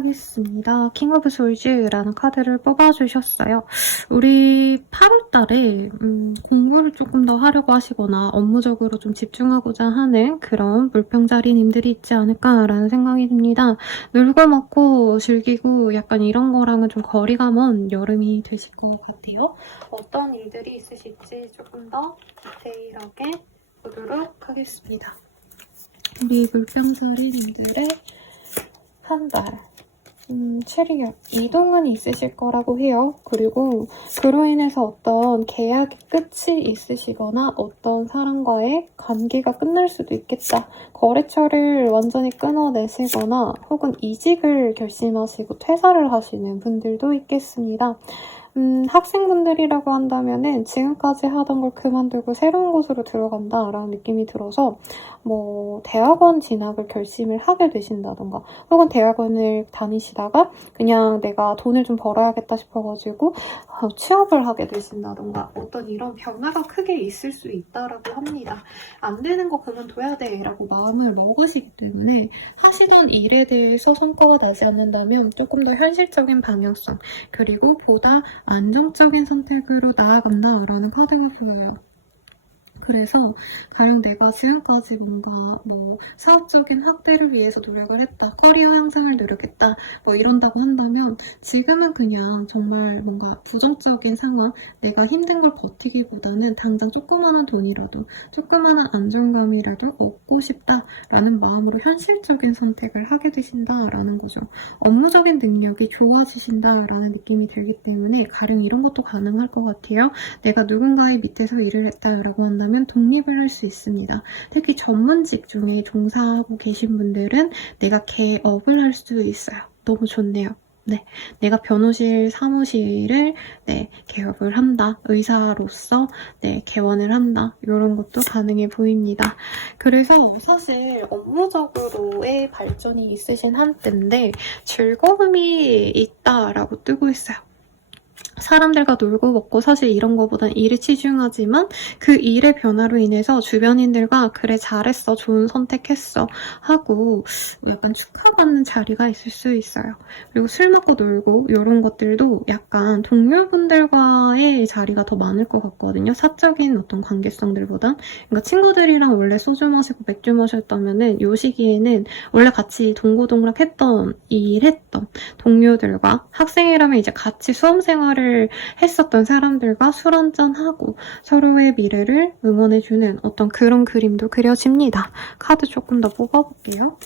하겠습니다. 킹 오브 솔즈라는 카드를 뽑아주셨어요. 우리 8월달에 공부를 조금 더 하려고 하시거나 업무적으로 좀 집중하고자 하는 그런 물병자리님들이 있지 않을까라는 생각이 듭니다. 놀고 먹고 즐기고 약간 이런 거랑은 좀 거리가 먼 여름이 되실 것 같아요. 어떤 일들이 있으실지 조금 더 디테일하게 보도록 하겠습니다. 우리 물병자리님들의 한 달, 체리역, 이동은 있으실 거라고 해요. 그리고 그로 인해서 어떤 계약의 끝이 있으시거나 어떤 사람과의 관계가 끝날 수도 있겠다. 거래처를 완전히 끊어내시거나 혹은 이직을 결심하시고 퇴사를 하시는 분들도 있겠습니다. 학생분들이라고 한다면은 지금까지 하던 걸 그만두고 새로운 곳으로 들어간다라는 느낌이 들어서 뭐 대학원 진학을 결심을 하게 되신다던가 혹은 대학원을 다니시다가 그냥 내가 돈을 좀 벌어야겠다 싶어가지고 취업을 하게 되신다던가 어떤 이런 변화가 크게 있을 수 있다라고 합니다. 안 되는 거 그만둬야 돼 라고 마음을 먹으시기 때문에 하시던 일에 대해서 성과가 나지 않는다면 조금 더 현실적인 방향성 그리고 보다 안정적인 선택으로 나아간다라는 카드가 보여요. 그래서 가령 내가 지금까지 뭔가 뭐 사업적인 확대를 위해서 노력을 했다, 커리어 향상을 노력했다 뭐 이런다고 한다면 지금은 그냥 정말 뭔가 부정적인 상황, 내가 힘든 걸 버티기보다는 당장 조그마한 돈이라도 조그마한 안정감이라도 얻고 싶다라는 마음으로 현실적인 선택을 하게 되신다라는 거죠. 업무적인 능력이 좋아지신다라는 느낌이 들기 때문에 가령 이런 것도 가능할 것 같아요. 내가 누군가의 밑에서 일을 했다라고 한다면 독립을 할 수 있습니다. 특히 전문직 중에 종사하고 계신 분들은 내가 개업을 할 수 있어요. 너무 좋네요. 네, 내가 변호실 사무실을 개업을 한다. 의사로서 개원을 한다. 이런 것도 가능해 보입니다. 그래서 사실 업무적으로의 발전이 있으신 한때인데 즐거움이 있다라고 뜨고 있어요. 사람들과 놀고 먹고 사실 이런 거보단 일에 치중하지만 그 일의 변화로 인해서 주변인들과 그래 잘했어 좋은 선택했어 하고 약간 축하받는 자리가 있을 수 있어요. 그리고 술 먹고 놀고 이런 것들도 약간 동료분들과의 자리가 더 많을 것 같거든요. 사적인 어떤 관계성들보단. 그러니까 친구들이랑 원래 소주 마시고 맥주 마셨다면은 요 시기에는 원래 같이 동고동락했던 일했던 동료들과 학생이라면 이제 같이 수험생활을 했었던 사람들과 술 한잔하고 서로의 미래를 응원해주는 어떤 그런 그림도 그려집니다. 카드 조금 더 뽑아볼게요.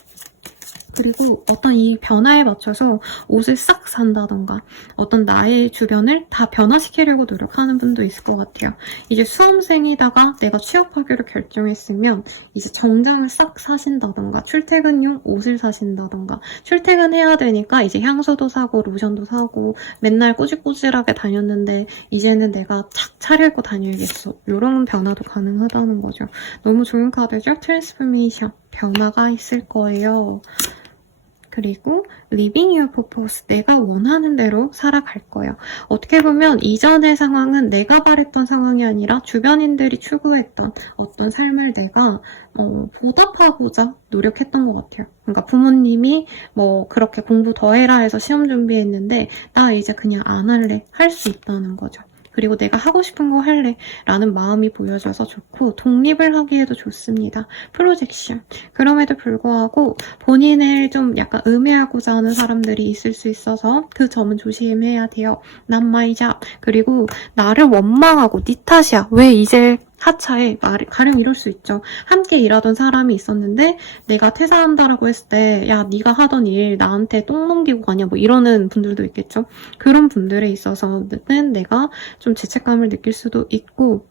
그리고 어떤 이 변화에 맞춰서 옷을 싹 산다던가 어떤 나의 주변을 다 변화시키려고 노력하는 분도 있을 것 같아요. 이제 수험생이다가 내가 취업하기로 결정했으면 이제 정장을 싹 사신다던가 출퇴근용 옷을 사신다던가 출퇴근해야 되니까 이제 향수도 사고 로션도 사고 맨날 꼬질꼬질하게 다녔는데 이제는 내가 착 차려입고 다녀야겠어. 이런 변화도 가능하다는 거죠. 너무 좋은 카드죠? 트랜스포메이션. 변화가 있을 거예요. 그리고 living your purpose, 내가 원하는 대로 살아갈 거예요. 어떻게 보면 이전의 상황은 내가 바랬던 상황이 아니라 주변인들이 추구했던 어떤 삶을 내가 보답하고자 노력했던 것 같아요. 그러니까 부모님이 뭐 그렇게 공부 더 해라 해서 시험 준비했는데 나 이제 그냥 안 할래, 할 수 있다는 거죠. 그리고 내가 하고 싶은 거 할래 라는 마음이 보여져서 좋고 독립을 하기에도 좋습니다. 프로젝션. 그럼에도 불구하고 본인을 좀 약간 음해하고자 하는 사람들이 있을 수 있어서 그 점은 조심해야 돼요. Not my job. 그리고 나를 원망하고 네 탓이야. 왜 이제 하차에 가령 이럴 수 있죠. 함께 일하던 사람이 있었는데 내가 퇴사한다라고 했을 때 야 네가 하던 일 나한테 똥 넘기고 가냐 뭐 이러는 분들도 있겠죠. 그런 분들에 있어서는 내가 좀 죄책감을 느낄 수도 있고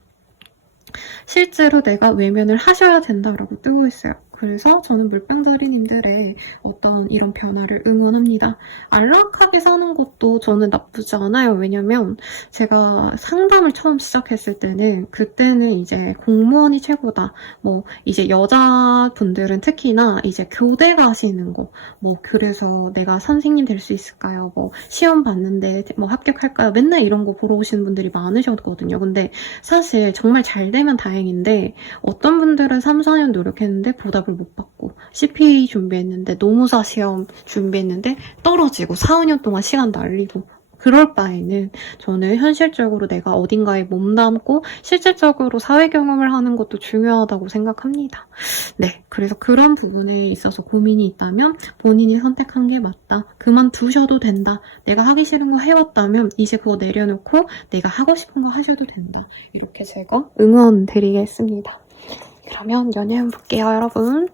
실제로 내가 외면을 하셔야 된다라고 뜨고 있어요. 그래서 저는 물병자리님들의 어떤 이런 변화를 응원합니다. 안락하게 사는 것도 저는 나쁘지 않아요. 왜냐면 제가 상담을 처음 시작했을 때는 그때는 이제 공무원이 최고다. 뭐 이제 여자분들은 특히나 이제 교대 가시는 거. 뭐 그래서 내가 선생님 될 수 있을까요? 뭐 시험 봤는데 뭐 합격할까요? 맨날 이런 거 보러 오시는 분들이 많으셨거든요. 근데 사실 정말 잘 되면 다행인데 어떤 분들은 3, 4년 노력했는데 보답을 못 받고 CPA 준비했는데 노무사 시험 준비했는데 떨어지고 4, 5년 동안 시간 날리고 그럴 바에는 저는 현실적으로 내가 어딘가에 몸담고 실질적으로 사회 경험을 하는 것도 중요하다고 생각합니다. 네, 그래서 그런 부분에 있어서 고민이 있다면 본인이 선택한 게 맞다. 그만두셔도 된다. 내가 하기 싫은 거 해왔다면 이제 그거 내려놓고 내가 하고 싶은 거 하셔도 된다. 이렇게 제가 응원 드리겠습니다. 그러면 연예인 볼게요, 여러분.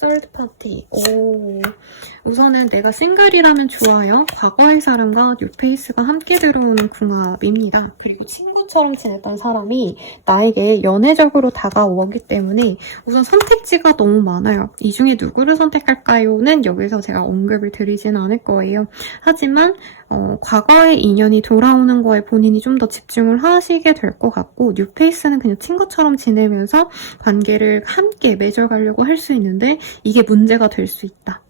third party. 오. 우선은 내가 싱글이라면 좋아요. 과거의 사람과 뉴페이스가 함께 들어오는 궁합입니다. 그리고 친구처럼 지냈던 사람이 나에게 연애적으로 다가오기 때문에 우선 선택지가 너무 많아요. 이 중에 누구를 선택할까요?는 여기서 제가 언급을 드리진 않을 거예요. 하지만 과거의 인연이 돌아오는 거에 본인이 좀 더 집중을 하시게 될 것 같고 뉴페이스는 그냥 친구처럼 지내면서 관계를 함께 맺어가려고 할 수 있는데 이게 문제가 될 수 있다.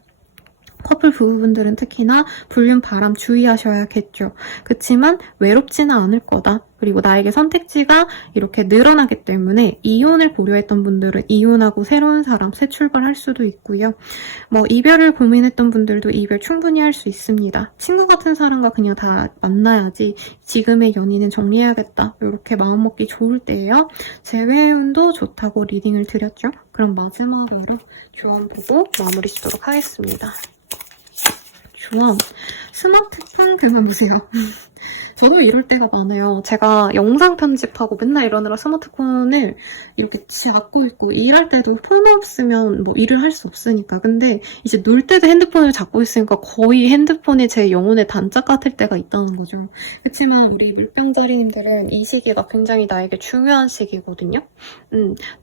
커플 부부분들은 특히나 불륜 바람 주의하셔야겠죠. 그치만 외롭지는 않을 거다. 그리고 나에게 선택지가 이렇게 늘어나기 때문에 이혼을 고려했던 분들은 이혼하고 새로운 사람, 새 출발할 수도 있고요. 이별을 고민했던 분들도 이별 충분히 할 수 있습니다. 친구 같은 사람과 그냥 다 만나야지 지금의 연인은 정리해야겠다. 이렇게 마음먹기 좋을 때예요. 재회운도 좋다고 리딩을 드렸죠. 그럼 마지막으로 조언 보고 마무리 짓도록 하겠습니다. 조언. 스마트폰 그만 보세요. 저도 이럴 때가 많아요. 제가 영상 편집하고 맨날 이러느라 스마트폰을 이렇게 잡고 있고 일할 때도 폰 없으면 일을 할 수 없으니까. 근데 이제 놀 때도 핸드폰을 잡고 있으니까 거의 핸드폰이 제 영혼의 단짝 같을 때가 있다는 거죠. 그렇지만 우리 물병자리님들은 이 시기가 굉장히 나에게 중요한 시기거든요.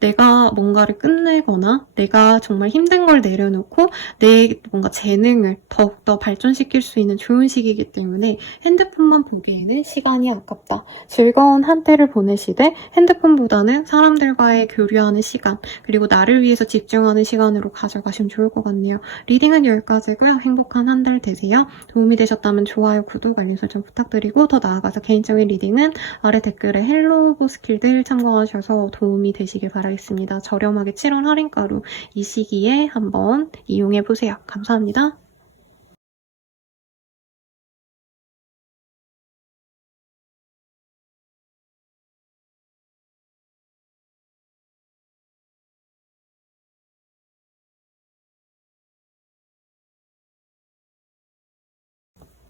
내가 뭔가를 끝내거나 내가 정말 힘든 걸 내려놓고 내 뭔가 재능을 더욱더 발전시킬 수 있는 좋은 시기이기 때문에 핸드폰만 보기에는 시간이 아깝다. 즐거운 한때를 보내시되 핸드폰보다는 사람들과의 교류하는 시간 그리고 나를 위해서 집중하는 시간으로 가져가시면 좋을 것 같네요. 리딩은 여기까지고요. 행복한 한 달 되세요. 도움이 되셨다면 좋아요, 구독, 알림 설정 부탁드리고 더 나아가서 개인적인 리딩은 아래 댓글에 헬로우 스킬들 참고하셔서 도움이 되시길 바라겠습니다. 저렴하게 7월 할인가로 이 시기에 한번 이용해보세요. 감사합니다.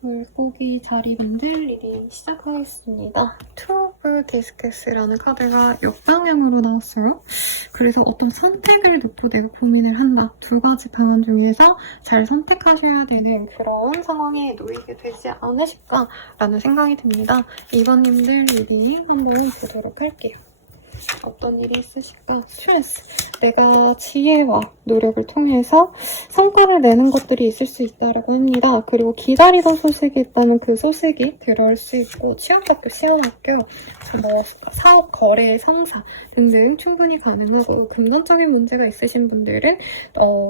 물고기 자리분들 리딩 시작하겠습니다. 투 오브 디스크스라는 카드가 역방향으로 나왔어요. 그래서 어떤 선택을 놓고 내가 고민을 한다. 두 가지 방안 중에서 잘 선택하셔야 되는 그런 상황에 놓이게 되지 않으실까라는 생각이 듭니다. 2번님들 리딩 한번 보도록 할게요. 어떤 일이 있으실까? 스트레스. 내가 지혜와 노력을 통해서 성과를 내는 것들이 있을 수 있다고 합니다. 그리고 기다리던 소식이 있다면 그 소식이 들어올 수 있고 취업학교, 시험학교, 사업, 거래, 성사 등등 충분히 가능하고 금전적인 문제가 있으신 분들은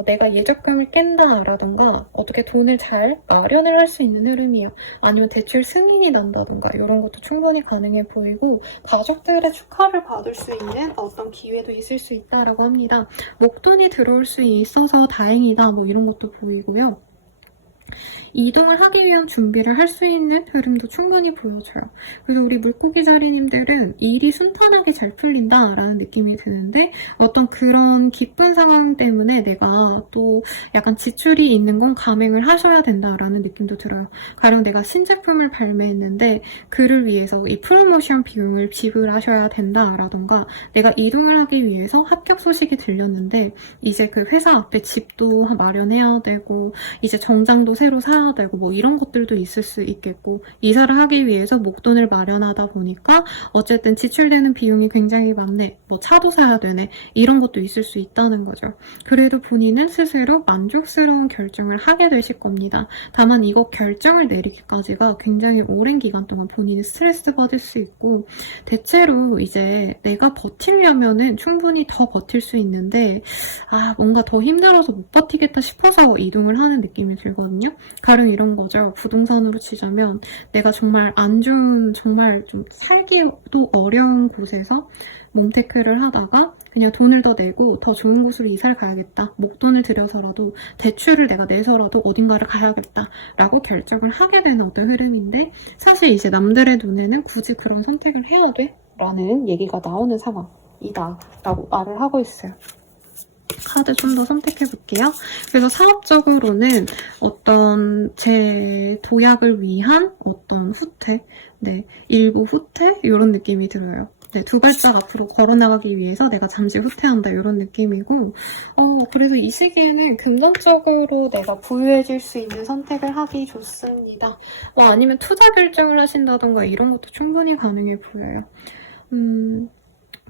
내가 예적금을 깬다라던가 어떻게 돈을 잘 마련을 할 수 있는 흐름이에요. 아니면 대출 승인이 난다던가 이런 것도 충분히 가능해 보이고 가족들의 축하를 받을 수 있는 어떤 기회도 있을 수 있다라고 합니다. 목돈이 들어올 수 있어서 다행이다 이런 것도 보이고요. 이동을 하기 위한 준비를 할 수 있는 흐름도 충분히 보여줘요. 그래서 우리 물고기 자리님들은 일이 순탄하게 잘 풀린다라는 느낌이 드는데 어떤 그런 기쁜 상황 때문에 내가 또 약간 지출이 있는 건 감행을 하셔야 된다라는 느낌도 들어요. 가령 내가 신제품을 발매했는데 그를 위해서 이 프로모션 비용을 지불하셔야 된다라던가 내가 이동을 하기 위해서 합격 소식이 들렸는데 이제 그 회사 앞에 집도 마련해야 되고 이제 정장도 새로 사야 되고 이런 것들도 있을 수 있겠고 이사를 하기 위해서 목돈을 마련하다 보니까 어쨌든 지출되는 비용이 굉장히 많네. 차도 사야 되네. 이런 것도 있을 수 있다는 거죠. 그래도 본인은 스스로 만족스러운 결정을 하게 되실 겁니다. 다만 이거 결정을 내리기까지가 굉장히 오랜 기간 동안 본인이 스트레스 받을 수 있고 대체로 이제 내가 버티려면은 충분히 더 버틸 수 있는데 뭔가 더 힘들어서 못 버티겠다 싶어서 이동을 하는 느낌이 들거든요. 가령 이런 거죠. 부동산으로 치자면 내가 정말 안 좋은 정말 좀 살기도 어려운 곳에서 몬테크를 하다가 그냥 돈을 더 내고 더 좋은 곳으로 이사를 가야겠다. 목돈을 들여서라도 대출을 내가 내서라도 어딘가를 가야겠다라고 결정을 하게 되는 어떤 흐름인데 사실 이제 남들의 눈에는 굳이 그런 선택을 해야 돼? 라는 얘기가 나오는 상황이다 라고 말을 하고 있어요. 카드 좀 더 선택해 볼게요. 그래서 사업적으로는 어떤 제 도약을 위한 어떤 후퇴, 네, 일부 후퇴 이런 느낌이 들어요. 네, 두 발짝 앞으로 걸어나가기 위해서 내가 잠시 후퇴한다 이런 느낌이고 그래서 이 시기에는 금전적으로 내가 부유해질 수 있는 선택을 하기 좋습니다. 아니면 투자 결정을 하신다던가 이런 것도 충분히 가능해 보여요.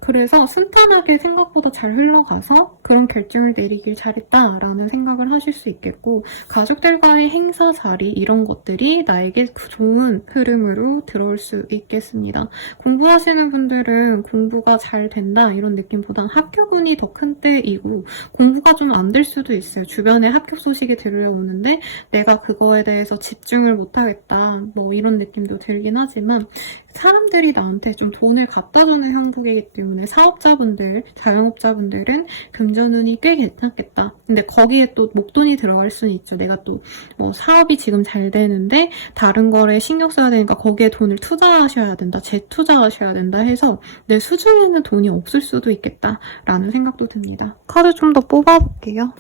그래서 순탄하게 생각보다 잘 흘러가서 그런 결정을 내리길 잘했다라는 생각을 하실 수 있겠고 가족들과의 행사 자리 이런 것들이 나에게 좋은 흐름으로 들어올 수 있겠습니다. 공부하시는 분들은 공부가 잘 된다 이런 느낌보단 합격운이 더 큰 때이고 공부가 좀 안 될 수도 있어요. 주변에 합격 소식이 들려오는데 내가 그거에 대해서 집중을 못하겠다 뭐 이런 느낌도 들긴 하지만 사람들이 나한테 좀 돈을 갖다 주는 형국이기 때문에 사업자분들, 자영업자분들은 금전운이 꽤 괜찮겠다. 근데 거기에 또 목돈이 들어갈 수는 있죠. 내가 또 뭐 사업이 지금 잘 되는데 다른 거에 신경 써야 되니까 거기에 돈을 투자하셔야 된다, 재투자하셔야 된다 해서 내 수중에는 돈이 없을 수도 있겠다라는 생각도 듭니다. 카드 좀 더 뽑아볼게요.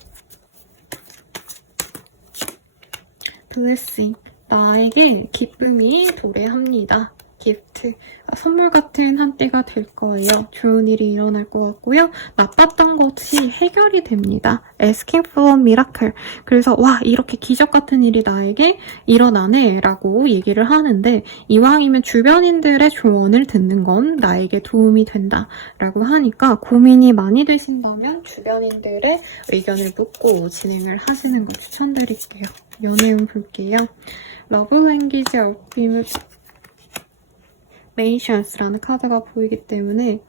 블레싱. 나에게 기쁨이 도래합니다. 기프트. 선물 같은 한때가 될 거예요. 좋은 일이 일어날 것 같고요. 나빴던 것이 해결이 됩니다. Asking for a miracle. 그래서 와 이렇게 기적 같은 일이 나에게 일어나네 라고 얘기를 하는데 이왕이면 주변인들의 조언을 듣는 건 나에게 도움이 된다 라고 하니까 고민이 많이 되신다면 주변인들의 의견을 묻고 진행을 하시는 걸 추천드릴게요. 연애운 볼게요. 러브 랭귀지 메이션스라는 카드가 보이기 때문에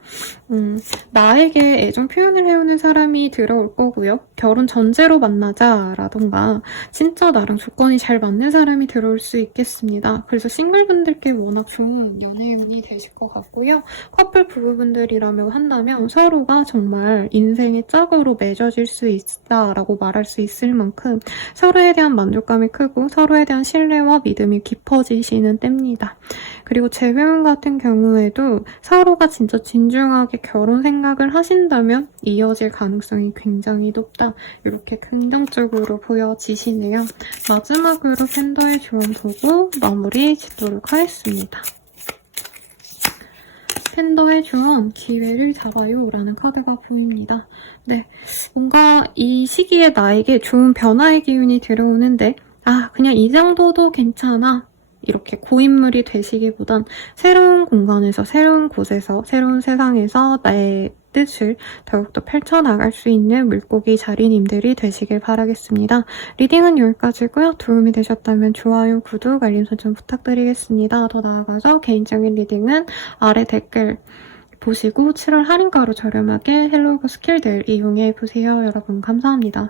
나에게 애정 표현을 해오는 사람이 들어올 거고요. 결혼 전제로 만나자 라던가 진짜 나랑 조건이 잘 맞는 사람이 들어올 수 있겠습니다. 그래서 싱글분들께 워낙 좋은 연애운이 되실 것 같고요. 커플 부부분들이라고 한다면 서로가 정말 인생의 짝으로 맺어질 수 있다라고 말할 수 있을 만큼 서로에 대한 만족감이 크고 서로에 대한 신뢰와 믿음이 깊어지시는 때입니다. 그리고 재회운 같은 경우에도 서로가 진짜 진중하게 결혼 생각을 하신다면 이어질 가능성이 굉장히 높다. 이렇게 긍정적으로 보여지시네요. 마지막으로 팬더의 조언 보고 마무리 짓도록 하겠습니다. 팬더의 조언, 기회를 잡아요 라는 카드가 보입니다. 네, 뭔가 이 시기에 나에게 좋은 변화의 기운이 들어오는데 그냥 이 정도도 괜찮아. 이렇게 고인물이 되시기보단 새로운 공간에서, 새로운 곳에서, 새로운 세상에서 나의 뜻을 더욱더 펼쳐나갈 수 있는 물고기 자리님들이 되시길 바라겠습니다. 리딩은 여기까지고요. 도움이 되셨다면 좋아요, 구독, 알림 설정 부탁드리겠습니다. 더 나아가서 개인적인 리딩은 아래 댓글 보시고 7월 할인가로 저렴하게 헬로우고 스킬들 이용해보세요. 여러분 감사합니다.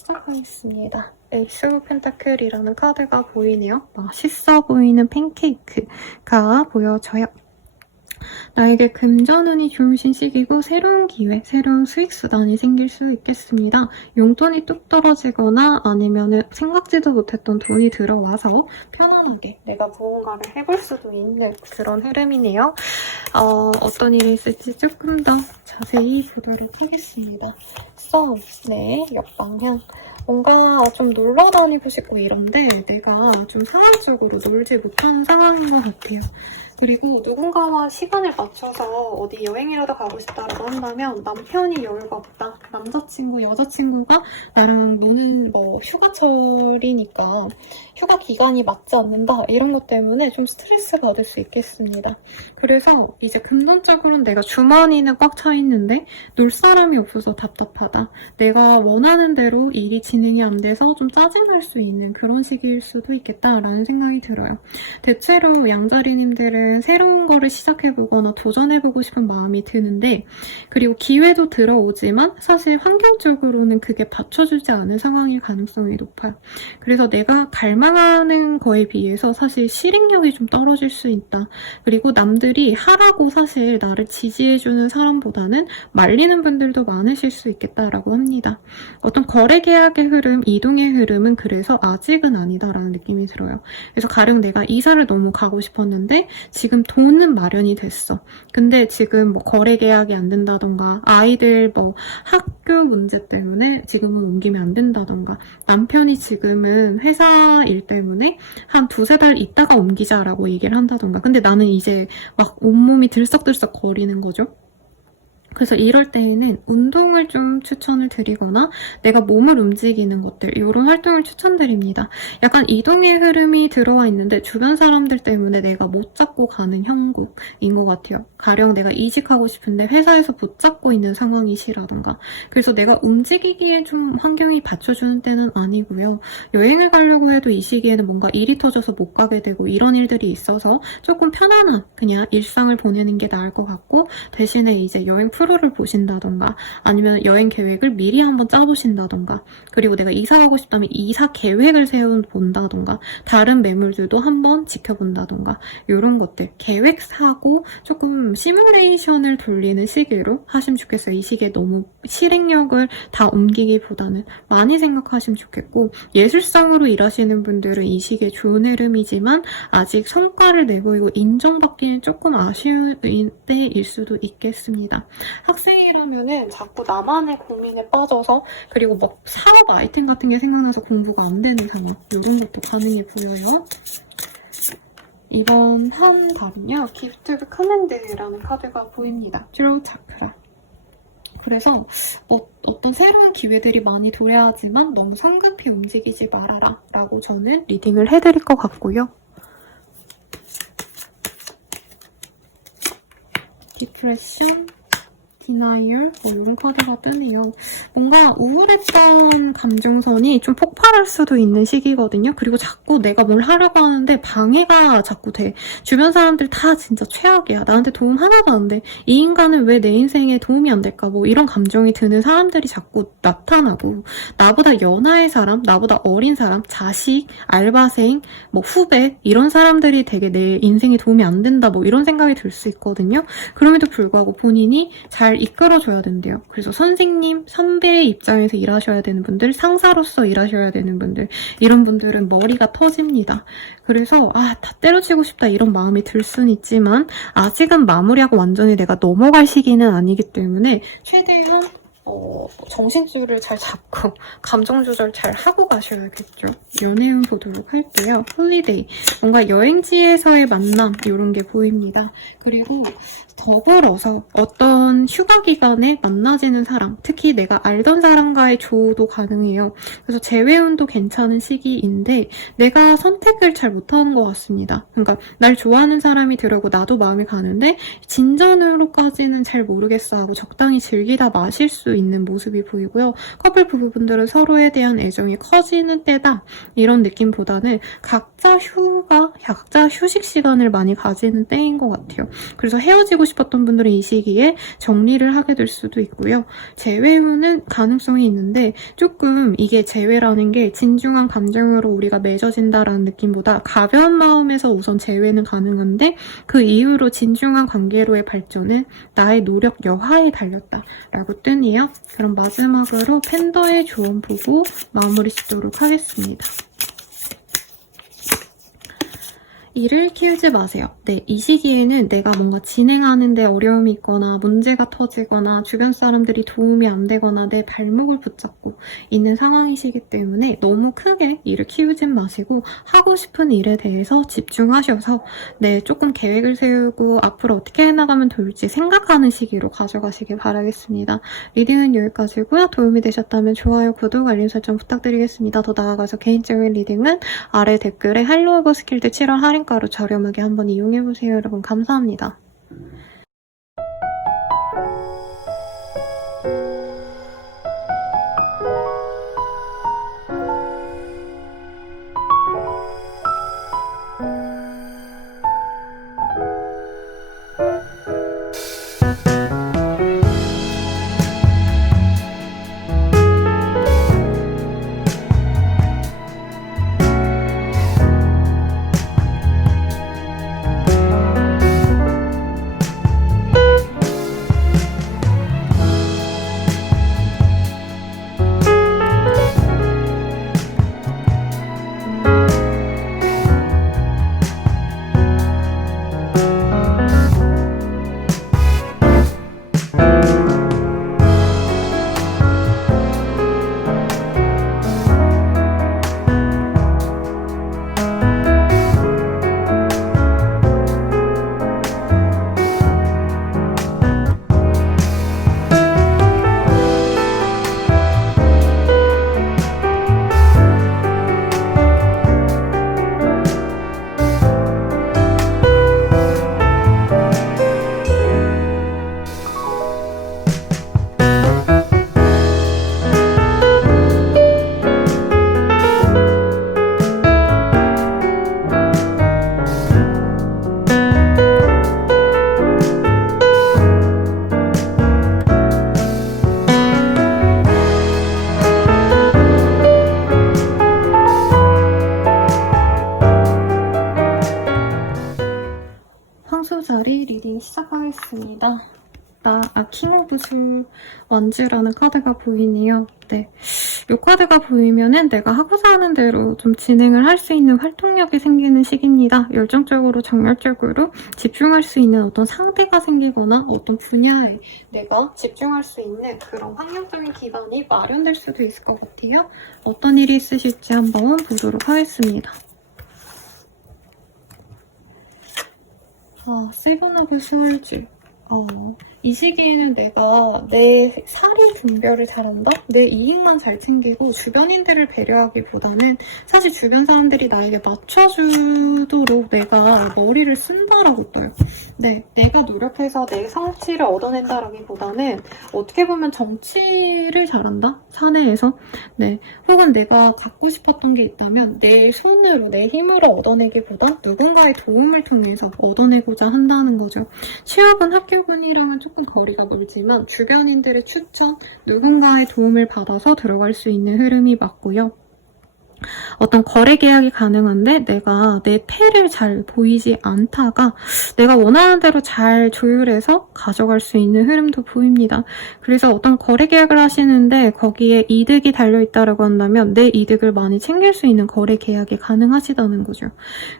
시작하겠습니다. 에이스 오브 펜타클이라는 카드가 보이네요. 맛있어 보이는 팬케이크가 보여져요. 나에게 금전운이 좋으신 시기고 새로운 기회, 새로운 수익 수단이 생길 수 있겠습니다. 용돈이 뚝 떨어지거나 아니면 생각지도 못했던 돈이 들어와서 편안하게 내가 무언가를 해볼 수도 있는 그런 흐름이네요. 어떤 일이 있을지 조금 더 자세히 보도록 하겠습니다. 네, 역방향. 뭔가 좀 놀러 다니고 싶고 이런데 내가 좀 상황적으로 놀지 못하는 상황인 것 같아요. 그리고 누군가와 시간을 맞춰서 어디 여행이라도 가고 싶다라고 한다면 남편이 여유가 없다. 남자친구, 여자친구가 나랑 노는 휴가철이니까 휴가 기간이 맞지 않는다. 이런 것 때문에 좀 스트레스 받을 수 있겠습니다. 그래서 이제 금전적으로는 내가 주머니는 꽉 차 있는데 놀 사람이 없어서 답답하다. 내가 원하는 대로 일이 진행이 안 돼서 좀 짜증날 수 있는 그런 시기일 수도 있겠다라는 생각이 들어요. 대체로 양자리님들은 새로운 거를 시작해보거나 도전해보고 싶은 마음이 드는데 그리고 기회도 들어오지만 사실 환경적으로는 그게 받쳐주지 않은 상황일 가능성이 높아요. 그래서 내가 갈망하는 거에 비해서 사실 실행력이 좀 떨어질 수 있다. 그리고 남들이 하라고 사실 나를 지지해주는 사람보다는 말리는 분들도 많으실 수 있겠다라고 합니다. 어떤 거래 계약의 흐름, 이동의 흐름은 그래서 아직은 아니다라는 느낌이 들어요. 그래서 가령 내가 이사를 너무 가고 싶었는데 지금 돈은 마련이 됐어. 근데 지금 거래 계약이 안 된다던가 아이들 학교 문제 때문에 지금은 옮기면 안 된다던가 남편이 지금은 회사 일 때문에 한 두세 달 있다가 옮기자라고 얘기를 한다던가 근데 나는 이제 막 온몸이 들썩들썩 거리는 거죠. 그래서 이럴 때에는 운동을 좀 추천을 드리거나 내가 몸을 움직이는 것들 이런 활동을 추천드립니다. 약간 이동의 흐름이 들어와 있는데 주변 사람들 때문에 내가 못 잡고 가는 형국인 것 같아요. 가령 내가 이직하고 싶은데 회사에서 붙잡고 있는 상황이시라던가 그래서 내가 움직이기에 좀 환경이 받쳐주는 때는 아니고요. 여행을 가려고 해도 이 시기에는 뭔가 일이 터져서 못 가게 되고 이런 일들이 있어서 조금 편안한 그냥 일상을 보내는 게 나을 것 같고 대신에 이제 여행 프로를 보신다던가 아니면 여행 계획을 미리 한번 짜보신다던가 그리고 내가 이사 가고 싶다면 이사 계획을 세워본다던가 다른 매물들도 한번 지켜본다던가 이런 것들 계획하고 조금 시뮬레이션을 돌리는 시기로 하시면 좋겠어요. 이 시기에 너무 실행력을 다 옮기기보다는 많이 생각하시면 좋겠고 예술성으로 일하시는 분들은 이 시기에 좋은 흐름이지만 아직 성과를 내보이고 인정받기는 조금 아쉬운 때일 수도 있겠습니다. 학생이라면은 자꾸 나만의 고민에 빠져서 그리고 사업 아이템 같은 게 생각나서 공부가 안 되는 상황 이런 것도 가능해 보여요. 이번 한 달은요. 기프트 커맨드라는 카드가 보입니다. 드로우 차크라. 그래서 어떤 새로운 기회들이 많이 도래하지만 너무 성급히 움직이지 말아라 라고 저는 리딩을 해드릴 것 같고요. 디프레션 디나이얼 이런 카드가 뜨네요. 뭔가 우울했던 감정선이 좀 폭발할 수도 있는 시기거든요. 그리고 자꾸 내가 뭘 하려고 하는데 방해가 자꾸 돼. 주변 사람들 다 진짜 최악이야. 나한테 도움 하나도 안 돼. 이 인간은 왜 내 인생에 도움이 안 될까? 이런 감정이 드는 사람들이 자꾸 나타나고 나보다 연하의 사람, 나보다 어린 사람, 자식, 알바생, 후배 이런 사람들이 되게 내 인생에 도움이 안 된다 이런 생각이 들 수 있거든요. 그럼에도 불구하고 본인이 잘 이끌어줘야 된대요. 그래서 선생님, 선배의 입장에서 일하셔야 되는 분들, 상사로서 일하셔야 되는 분들 이런 분들은 머리가 터집니다. 그래서 다 때려치고 싶다 이런 마음이 들 수는 있지만 아직은 마무리하고 완전히 내가 넘어갈 시기는 아니기 때문에 최대한 정신줄을 잘 잡고 감정 조절 잘 하고 가셔야겠죠. 연애운 보도록 할게요. 홀리데이, 뭔가 여행지에서의 만남 이런 게 보입니다. 그리고 더불어서 어떤 휴가 기간에 만나지는 사람, 특히 내가 알던 사람과의 조우도 가능해요. 그래서 재회운도 괜찮은 시기인데 내가 선택을 잘 못하는 것 같습니다. 그러니까 날 좋아하는 사람이 들어오고 나도 마음이 가는데 진전으로까지는 잘 모르겠어 하고 적당히 즐기다 마실 수 있는 모습이 보이고요. 커플 부부분들은 서로에 대한 애정이 커지는 때다 이런 느낌보다는 각자 휴식 시간을 많이 가지는 때인 것 같아요. 그래서 헤어지고 싶었던 분들은 이 시기에 정리를 하게 될 수도 있고요. 재회 후는 가능성이 있는데 조금 이게 재회라는 게 진중한 감정으로 우리가 맺어진다라는 느낌보다 가벼운 마음에서 우선 재회는 가능한데 그 이후로 진중한 관계로의 발전은 나의 노력 여하에 달렸다라고 뜨네요. 그럼 마지막으로 팬더의 조언 보고 마무리 짓도록 하겠습니다. 일을 키우지 마세요. 네, 이 시기에는 내가 뭔가 진행하는 데 어려움이 있거나 문제가 터지거나 주변 사람들이 도움이 안 되거나 내 발목을 붙잡고 있는 상황이시기 때문에 너무 크게 일을 키우진 마시고 하고 싶은 일에 대해서 집중하셔서 조금 계획을 세우고 앞으로 어떻게 해나가면 좋을지 생각하는 시기로 가져가시길 바라겠습니다. 리딩은 여기까지고요. 도움이 되셨다면 좋아요, 구독, 알림 설정 부탁드리겠습니다. 더 나아가서 개인적인 리딩은 아래 댓글에 할로우버 스킬드 7월 할인가로 저렴하게 한번 이용해보세요. 여러분 감사합니다. 황소자리 리딩 시작하겠습니다. 킹 오브 술 완즈라는 카드가 보이네요. 네, 이 카드가 보이면은 내가 하고자 하는 대로 좀 진행을 할 수 있는 활동력이 생기는 시기입니다. 열정적으로 정열적으로 집중할 수 있는 어떤 상대가 생기거나 어떤 분야에 내가 집중할 수 있는 그런 환경적인 기반이 마련될 수도 있을 것 같아요. 어떤 일이 있으실지 한번 보도록 하겠습니다. 세븐 오브 스월즈. 이 시기에는 내가 내 살이 분별을 잘한다? 내 이익만 잘 챙기고 주변인들을 배려하기보다는 사실 주변 사람들이 나에게 맞춰주도록 내가 머리를 쓴다라고 떠요. 네, 내가 노력해서 내 성취를 얻어낸다라기보다는 어떻게 보면 정치를 잘한다? 사내에서. 네, 혹은 내가 갖고 싶었던 게 있다면 내 손으로, 내 힘으로 얻어내기보다 누군가의 도움을 통해서 얻어내고자 한다는 거죠. 취업은 학교군이랑은 조금 거리가 멀지만 주변인들의 추천, 누군가의 도움을 받아서 들어갈 수 있는 흐름이 맞고요. 어떤 거래 계약이 가능한데 내가 내 패를 잘 보이지 않다가 내가 원하는 대로 잘 조율해서 가져갈 수 있는 흐름도 보입니다. 그래서 어떤 거래 계약을 하시는데 거기에 이득이 달려있다라고 한다면 내 이득을 많이 챙길 수 있는 거래 계약이 가능하시다는 거죠.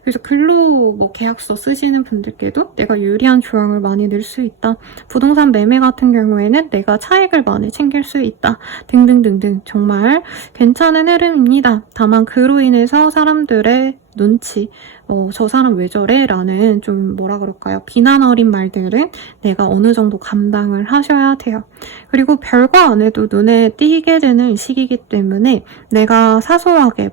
그래서 근로 계약서 쓰시는 분들께도 내가 유리한 조항을 많이 넣을 수 있다. 부동산 매매 같은 경우에는 내가 차익을 많이 챙길 수 있다. 등등등등 정말 괜찮은 흐름입니다. 다만 그로 인해서 사람들의 눈치, 저 사람 왜 저래? 라는 좀 비난 어린 말들은 내가 어느 정도 감당을 하셔야 돼요. 그리고 별거 안 해도 눈에 띄게 되는 시기이기 때문에 내가 사소하게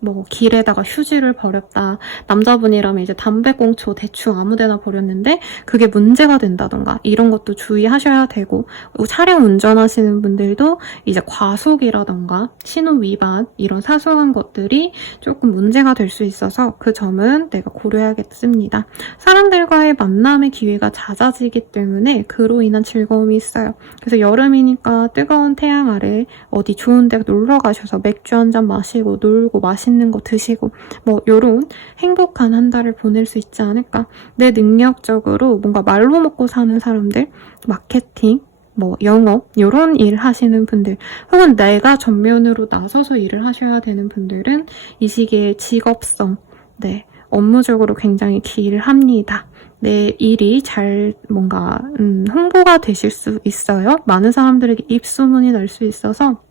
뭐 길에다가 휴지를 버렸다. 남자분이라면 이제 담배꽁초 대충 아무데나 버렸는데 그게 문제가 된다던가 이런 것도 주의하셔야 되고, 차량 운전하시는 분들도 이제 과속이라던가 신호 위반 이런 사소한 것들이 조금 문제가 될 수 있어서 그 점은 내가 고려해야겠습니다. 사람들과의 만남의 기회가 잦아지기 때문에 그로 인한 즐거움이 있어요. 그래서 여름이니까 뜨거운 태양 아래 어디 좋은 데 놀러 가셔서 맥주 한잔 마시고 놀고 맛있는 거 드시고 뭐 요런 행복한 한 달을 보낼 수 있지 않을까. 내 능력적으로 뭔가 말로 먹고 사는 사람들, 마케팅, 뭐 영업 이런 일 하시는 분들, 혹은 내가 전면으로 나서서 일을 하셔야 되는 분들은 이 시기에 직업성, 네, 업무적으로 굉장히 기일합니다. 내 일이 잘 뭔가 홍보가 되실 수 있어요. 많은 사람들에게 입소문이 날 수 있어서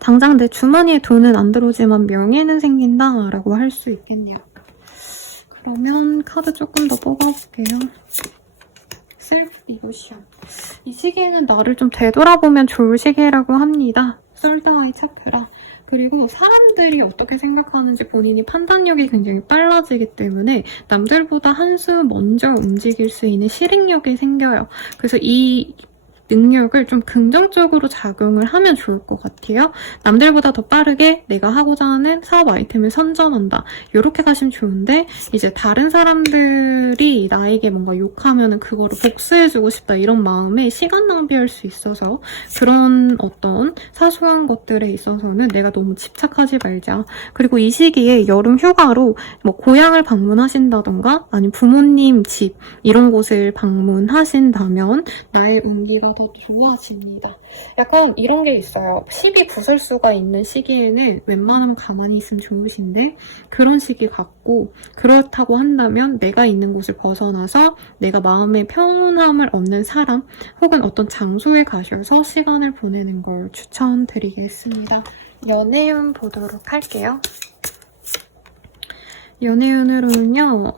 당장 내 주머니에 돈은 안 들어오지만 명예는 생긴다 라고 할 수 있겠네요. 그러면 카드 조금 더 뽑아볼게요. 셀프 디보션. 이 시기에는 나를 좀 되돌아보면 좋을 시기라고 합니다. 솔드아이 차크라. 그리고 사람들이 어떻게 생각하는지 본인이 판단력이 굉장히 빨라지기 때문에 남들보다 한 수 먼저 움직일 수 있는 실행력이 생겨요. 그래서 이 능력을 좀 긍정적으로 작용을 하면 좋을 것 같아요. 남들보다 더 빠르게 내가 하고자 하는 사업 아이템을 선점한다. 이렇게 가시면 좋은데, 이제 다른 사람들이 나에게 뭔가 욕하면 그거를 복수해주고 싶다 이런 마음에 시간 낭비할 수 있어서 그런 어떤 사소한 것들에 있어서는 내가 너무 집착하지 말자. 그리고 이 시기에 여름 휴가로 뭐 고향을 방문하신다던가 아니면 부모님 집 이런 곳을 방문하신다면 나의 운기가 더 좋아집니다. 약간 이런 게 있어요. 12구설수가 있는 시기에는 웬만하면 가만히 있으면 좋으신데 그런 시기 같고, 그렇다고 한다면 내가 있는 곳을 벗어나서 내가 마음의 평온함을 얻는 사람 혹은 어떤 장소에 가셔서 시간을 보내는 걸 추천드리겠습니다. 연애운 보도록 할게요. 연애운으로는요,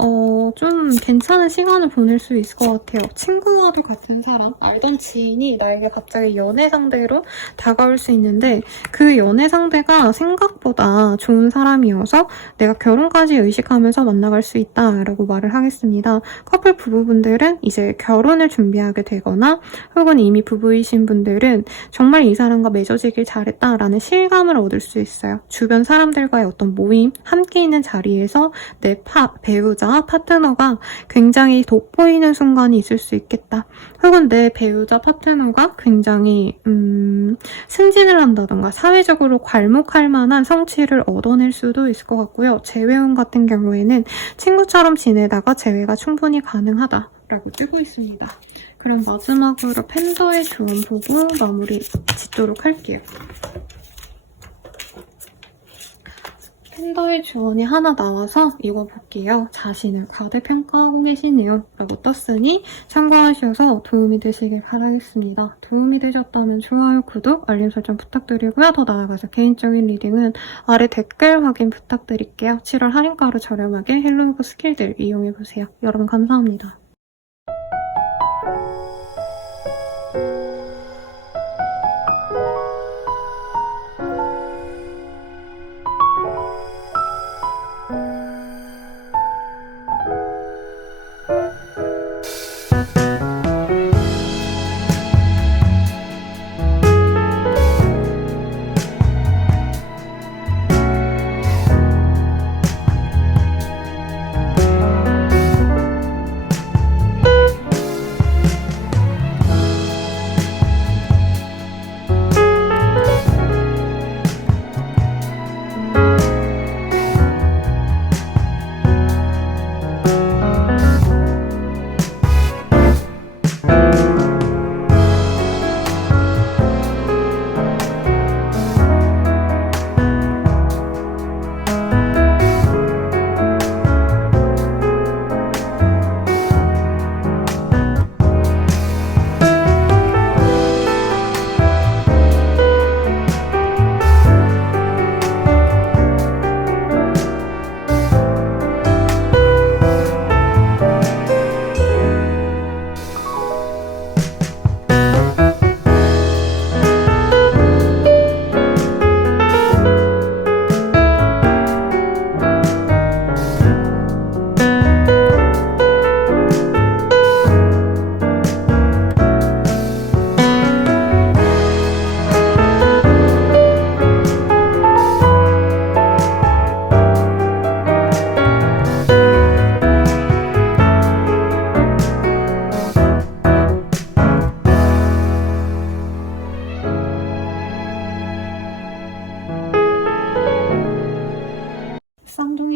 좀 괜찮은 시간을 보낼 수 있을 것 같아요. 친구와도 같은 사람, 알던 지인이 나에게 갑자기 연애 상대로 다가올 수 있는데 그 연애 상대가 생각보다 좋은 사람이어서 내가 결혼까지 의식하면서 만나갈 수 있다라고 말을 하겠습니다. 커플 부부분들은 이제 결혼을 준비하게 되거나 혹은 이미 부부이신 분들은 정말 이 사람과 맺어지길 잘했다라는 실감을 얻을 수 있어요. 주변 사람들과의 어떤 모임, 함께 있는 자리에서 내 배우자, 파트너가 굉장히 돋보이는 순간이 있을 수 있겠다. 혹은 내 배우자, 파트너가 굉장히 승진을 한다던가 사회적으로 괄목할 만한 성취를 얻어낼 수도 있을 것 같고요. 재회운 같은 경우에는 친구처럼 지내다가 재회가 충분히 가능하다라고 뜨고 있습니다. 그럼 마지막으로 팬더의 조언 보고 마무리 짓도록 할게요. 팬더의 조언이 하나 나와서 읽어볼게요. 자신을 과대평가하고 계시네요 라고 떴으니 참고하셔서 도움이 되시길 바라겠습니다. 도움이 되셨다면 좋아요, 구독, 알림 설정 부탁드리고요. 더 나아가서 개인적인 리딩은 아래 댓글 확인 부탁드릴게요. 7월 할인가로 저렴하게 헬로우브 스킬들 이용해보세요. 여러분 감사합니다.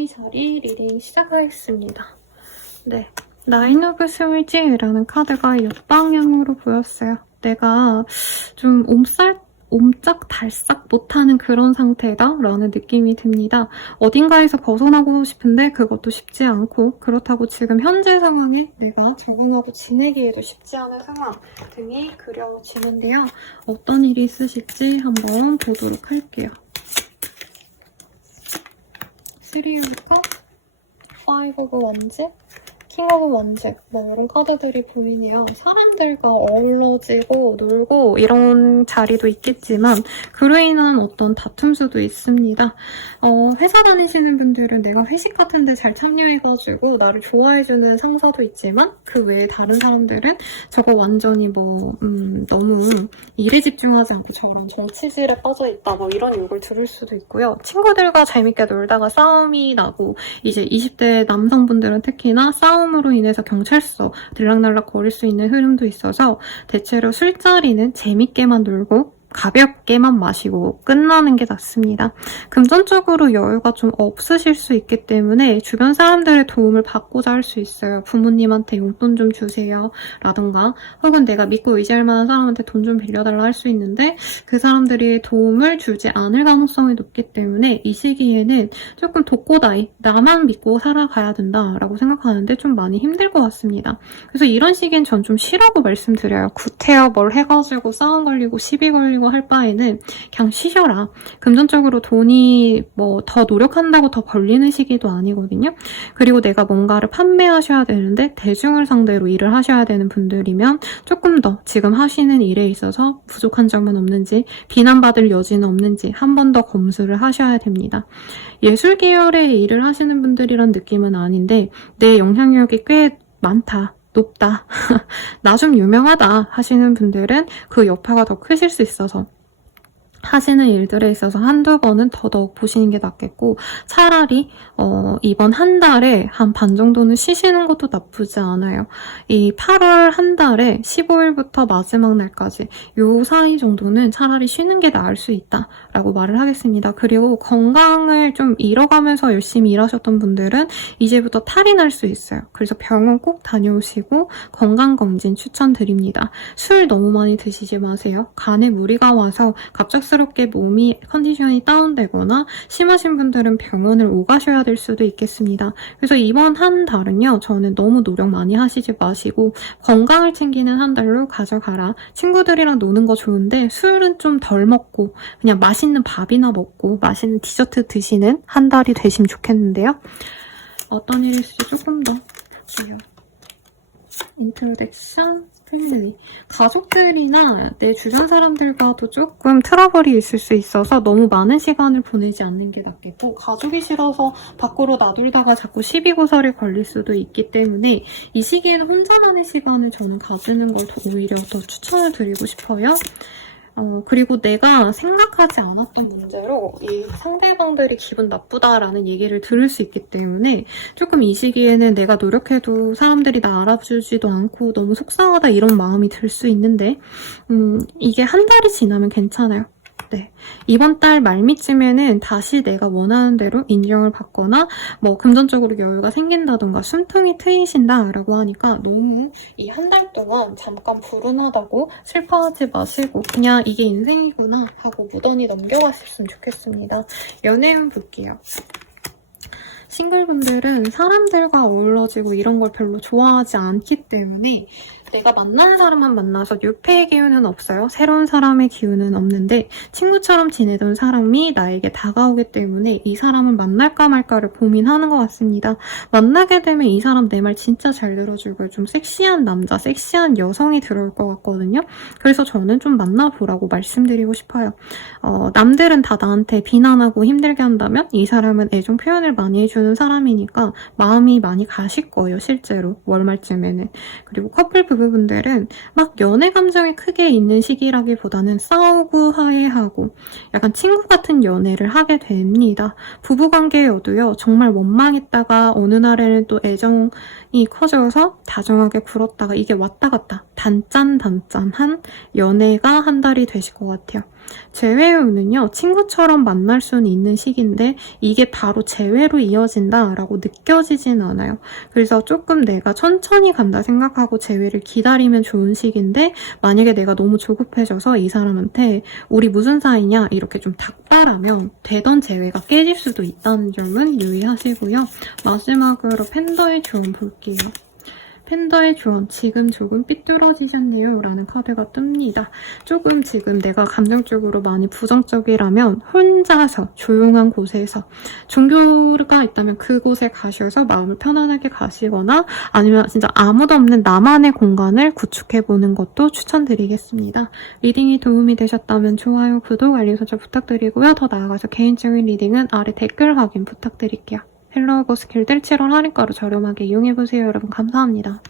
자리 리딩 시작하겠습니다. 네, 나인 오브 스월즈라는 카드가 옆방향으로 보였어요. 내가 좀 옴짝달싹 못하는 그런 상태다라는 느낌이 듭니다. 어딘가에서 벗어나고 싶은데 그것도 쉽지 않고, 그렇다고 지금 현재 상황에 내가 적응하고 지내기에도 쉽지 않은 상황 등이 그려지는데요. 어떤 일이 있으실지 한번 보도록 할게요. 3 of Cups, 5 of Wands, 킹 오브 원즈, 뭐 이런 카드들이 보이네요. 사람들과 어우러지고 놀고 이런 자리도 있겠지만 그로 인한 어떤 다툼 수도 있습니다. 회사 다니시는 분들은 내가 회식 같은 데 잘 참여해가지고 나를 좋아해주는 상사도 있지만 그 외에 다른 사람들은 저거 완전히 너무 일에 집중하지 않고 저런 정치질에 빠져있다 뭐 이런 욕을 들을 수도 있고요. 친구들과 재밌게 놀다가 싸움이 나고, 이제 20대 남성분들은 특히나 싸움으로 인해서 경찰서 들락날락 거릴 수 있는 흐름도 있어서 대체로 술자리는 재밌게만 놀고 가볍게만 마시고 끝나는 게 낫습니다. 금전적으로 여유가 좀 없으실 수 있기 때문에 주변 사람들의 도움을 받고자 할 수 있어요. 부모님한테 용돈 좀 주세요 라던가, 혹은 내가 믿고 의지할 만한 사람한테 돈 좀 빌려달라 할 수 있는데 그 사람들이 도움을 주지 않을 가능성이 높기 때문에 이 시기에는 조금 독고다이, 나만 믿고 살아가야 된다라고 생각하는데 좀 많이 힘들 것 같습니다. 그래서 이런 시기엔 전 좀 쉬라고 말씀드려요. 구태여 뭘 해가지고 싸움 걸리고 시비 걸리고 할 바에는 그냥 쉬셔라. 금전적으로 돈이 뭐 더 노력한다고 더 벌리는 시기도 아니거든요. 그리고 내가 뭔가를 판매하셔야 되는데 대중을 상대로 일을 하셔야 되는 분들이면 조금 더 지금 하시는 일에 있어서 부족한 점은 없는지, 비난받을 여지는 없는지 한 번 더 검수를 하셔야 됩니다. 예술 계열의 일을 하시는 분들이란 느낌은 아닌데 내 영향력이 꽤 많다, 높다, 나 좀 유명하다 하시는 분들은 그 여파가 더 크실 수 있어서 하시는 일들에 있어서 한두 번은 더더욱 보시는 게 낫겠고, 차라리 이번 한 달에 한 반 정도는 쉬시는 것도 나쁘지 않아요. 이 8월 한 달에 15일부터 마지막 날까지 요 사이 정도는 차라리 쉬는 게 나을 수 있다라고 말을 하겠습니다. 그리고 건강을 좀 잃어가면서 열심히 일하셨던 분들은 이제부터 탈이 날 수 있어요. 그래서 병원 꼭 다녀오시고 건강검진 추천드립니다. 술 너무 많이 드시지 마세요. 간에 무리가 와서 갑작스럽게 몸이 컨디션이 다운되거나 심하신 분들은 병원을 오가셔야 될 수도 있겠습니다. 그래서 이번 한 달은요, 저는 너무 노력 많이 하시지 마시고 건강을 챙기는 한 달로 가져가라. 친구들이랑 노는 거 좋은데 술은 좀 덜 먹고 그냥 맛있는 밥이나 먹고 맛있는 디저트 드시는 한 달이 되시면 좋겠는데요. 어떤 일이 있을지 조금 더 볼게요. 인트로덕션, 패밀리. 가족들이나 내 주변 사람들과도 조금 트러블이 있을 수 있어서 너무 많은 시간을 보내지 않는 게 낫겠고, 가족이 싫어서 밖으로 나돌다가 자꾸 시비고설이 걸릴 수도 있기 때문에 이 시기에는 혼자만의 시간을 저는 가지는 걸 오히려 더 추천을 드리고 싶어요. 그리고 내가 생각하지 않았던 문제로 이 상대방들이 기분 나쁘다라는 얘기를 들을 수 있기 때문에 조금 이 시기에는 내가 노력해도 사람들이 나 알아주지도 않고 너무 속상하다 이런 마음이 들 수 있는데 이게 한 달이 지나면 괜찮아요. 네, 이번 달 말미쯤에는 다시 내가 원하는 대로 인정을 받거나 뭐 금전적으로 여유가 생긴다던가 숨통이 트이신다라고 하니까 너무 이 한 달 동안 잠깐 불운하다고 슬퍼하지 마시고 그냥 이게 인생이구나 하고 무던히 넘겨가셨으면 좋겠습니다. 연애운 볼게요. 싱글분들은 사람들과 어우러지고 이런 걸 별로 좋아하지 않기 때문에 내가 만나는 사람만 만나서 유패의 기운은 없어요. 새로운 사람의 기운은 없는데 친구처럼 지내던 사람이 나에게 다가오기 때문에 이 사람을 만날까 말까를 고민하는 것 같습니다. 만나게 되면 이 사람 내 말 진짜 잘 들어주고 좀 섹시한 남자, 섹시한 여성이 들어올 것 같거든요. 그래서 저는 좀 만나보라고 말씀드리고 싶어요. 남들은 다 나한테 비난하고 힘들게 한다면 이 사람은 애정 표현을 많이 해주는 사람이니까 마음이 많이 가실 거예요. 실제로 월말쯤에는. 그리고 커플 부부분들은 막 연애 감정이 크게 있는 시기라기보다는 싸우고 화해하고 약간 친구 같은 연애를 하게 됩니다. 부부관계여도요, 정말 원망했다가 어느 날에는 또 애정이 커져서 다정하게 굴었다가 이게 왔다 갔다 단짠단짠한 연애가 한 달이 되실 것 같아요. 재회운은요, 친구처럼 만날 수는 있는 시기인데 이게 바로 재회로 이어진다라고 느껴지진 않아요. 그래서 조금 내가 천천히 간다 생각하고 재회를 기다리면 좋은 시기인데 만약에 내가 너무 조급해져서 이 사람한테 우리 무슨 사이냐 이렇게 좀 닥달하면 되던 재회가 깨질 수도 있다는 점은 유의하시고요. 마지막으로 팬더의 조언 볼게요. 팬더의 조언, 지금 조금 삐뚤어지셨네요 라는 카드가 뜹니다. 조금 지금 내가 감정적으로 많이 부정적이라면 혼자서 조용한 곳에서 종교가 있다면 그곳에 가셔서 마음을 편안하게 가시거나 아니면 진짜 아무도 없는 나만의 공간을 구축해보는 것도 추천드리겠습니다. 리딩이 도움이 되셨다면 좋아요, 구독, 알림 설정 부탁드리고요. 더 나아가서 개인적인 리딩은 아래 댓글 확인 부탁드릴게요. 헬로우 스킬들 7월 할인가로 저렴하게 이용해보세요. 여러분 감사합니다.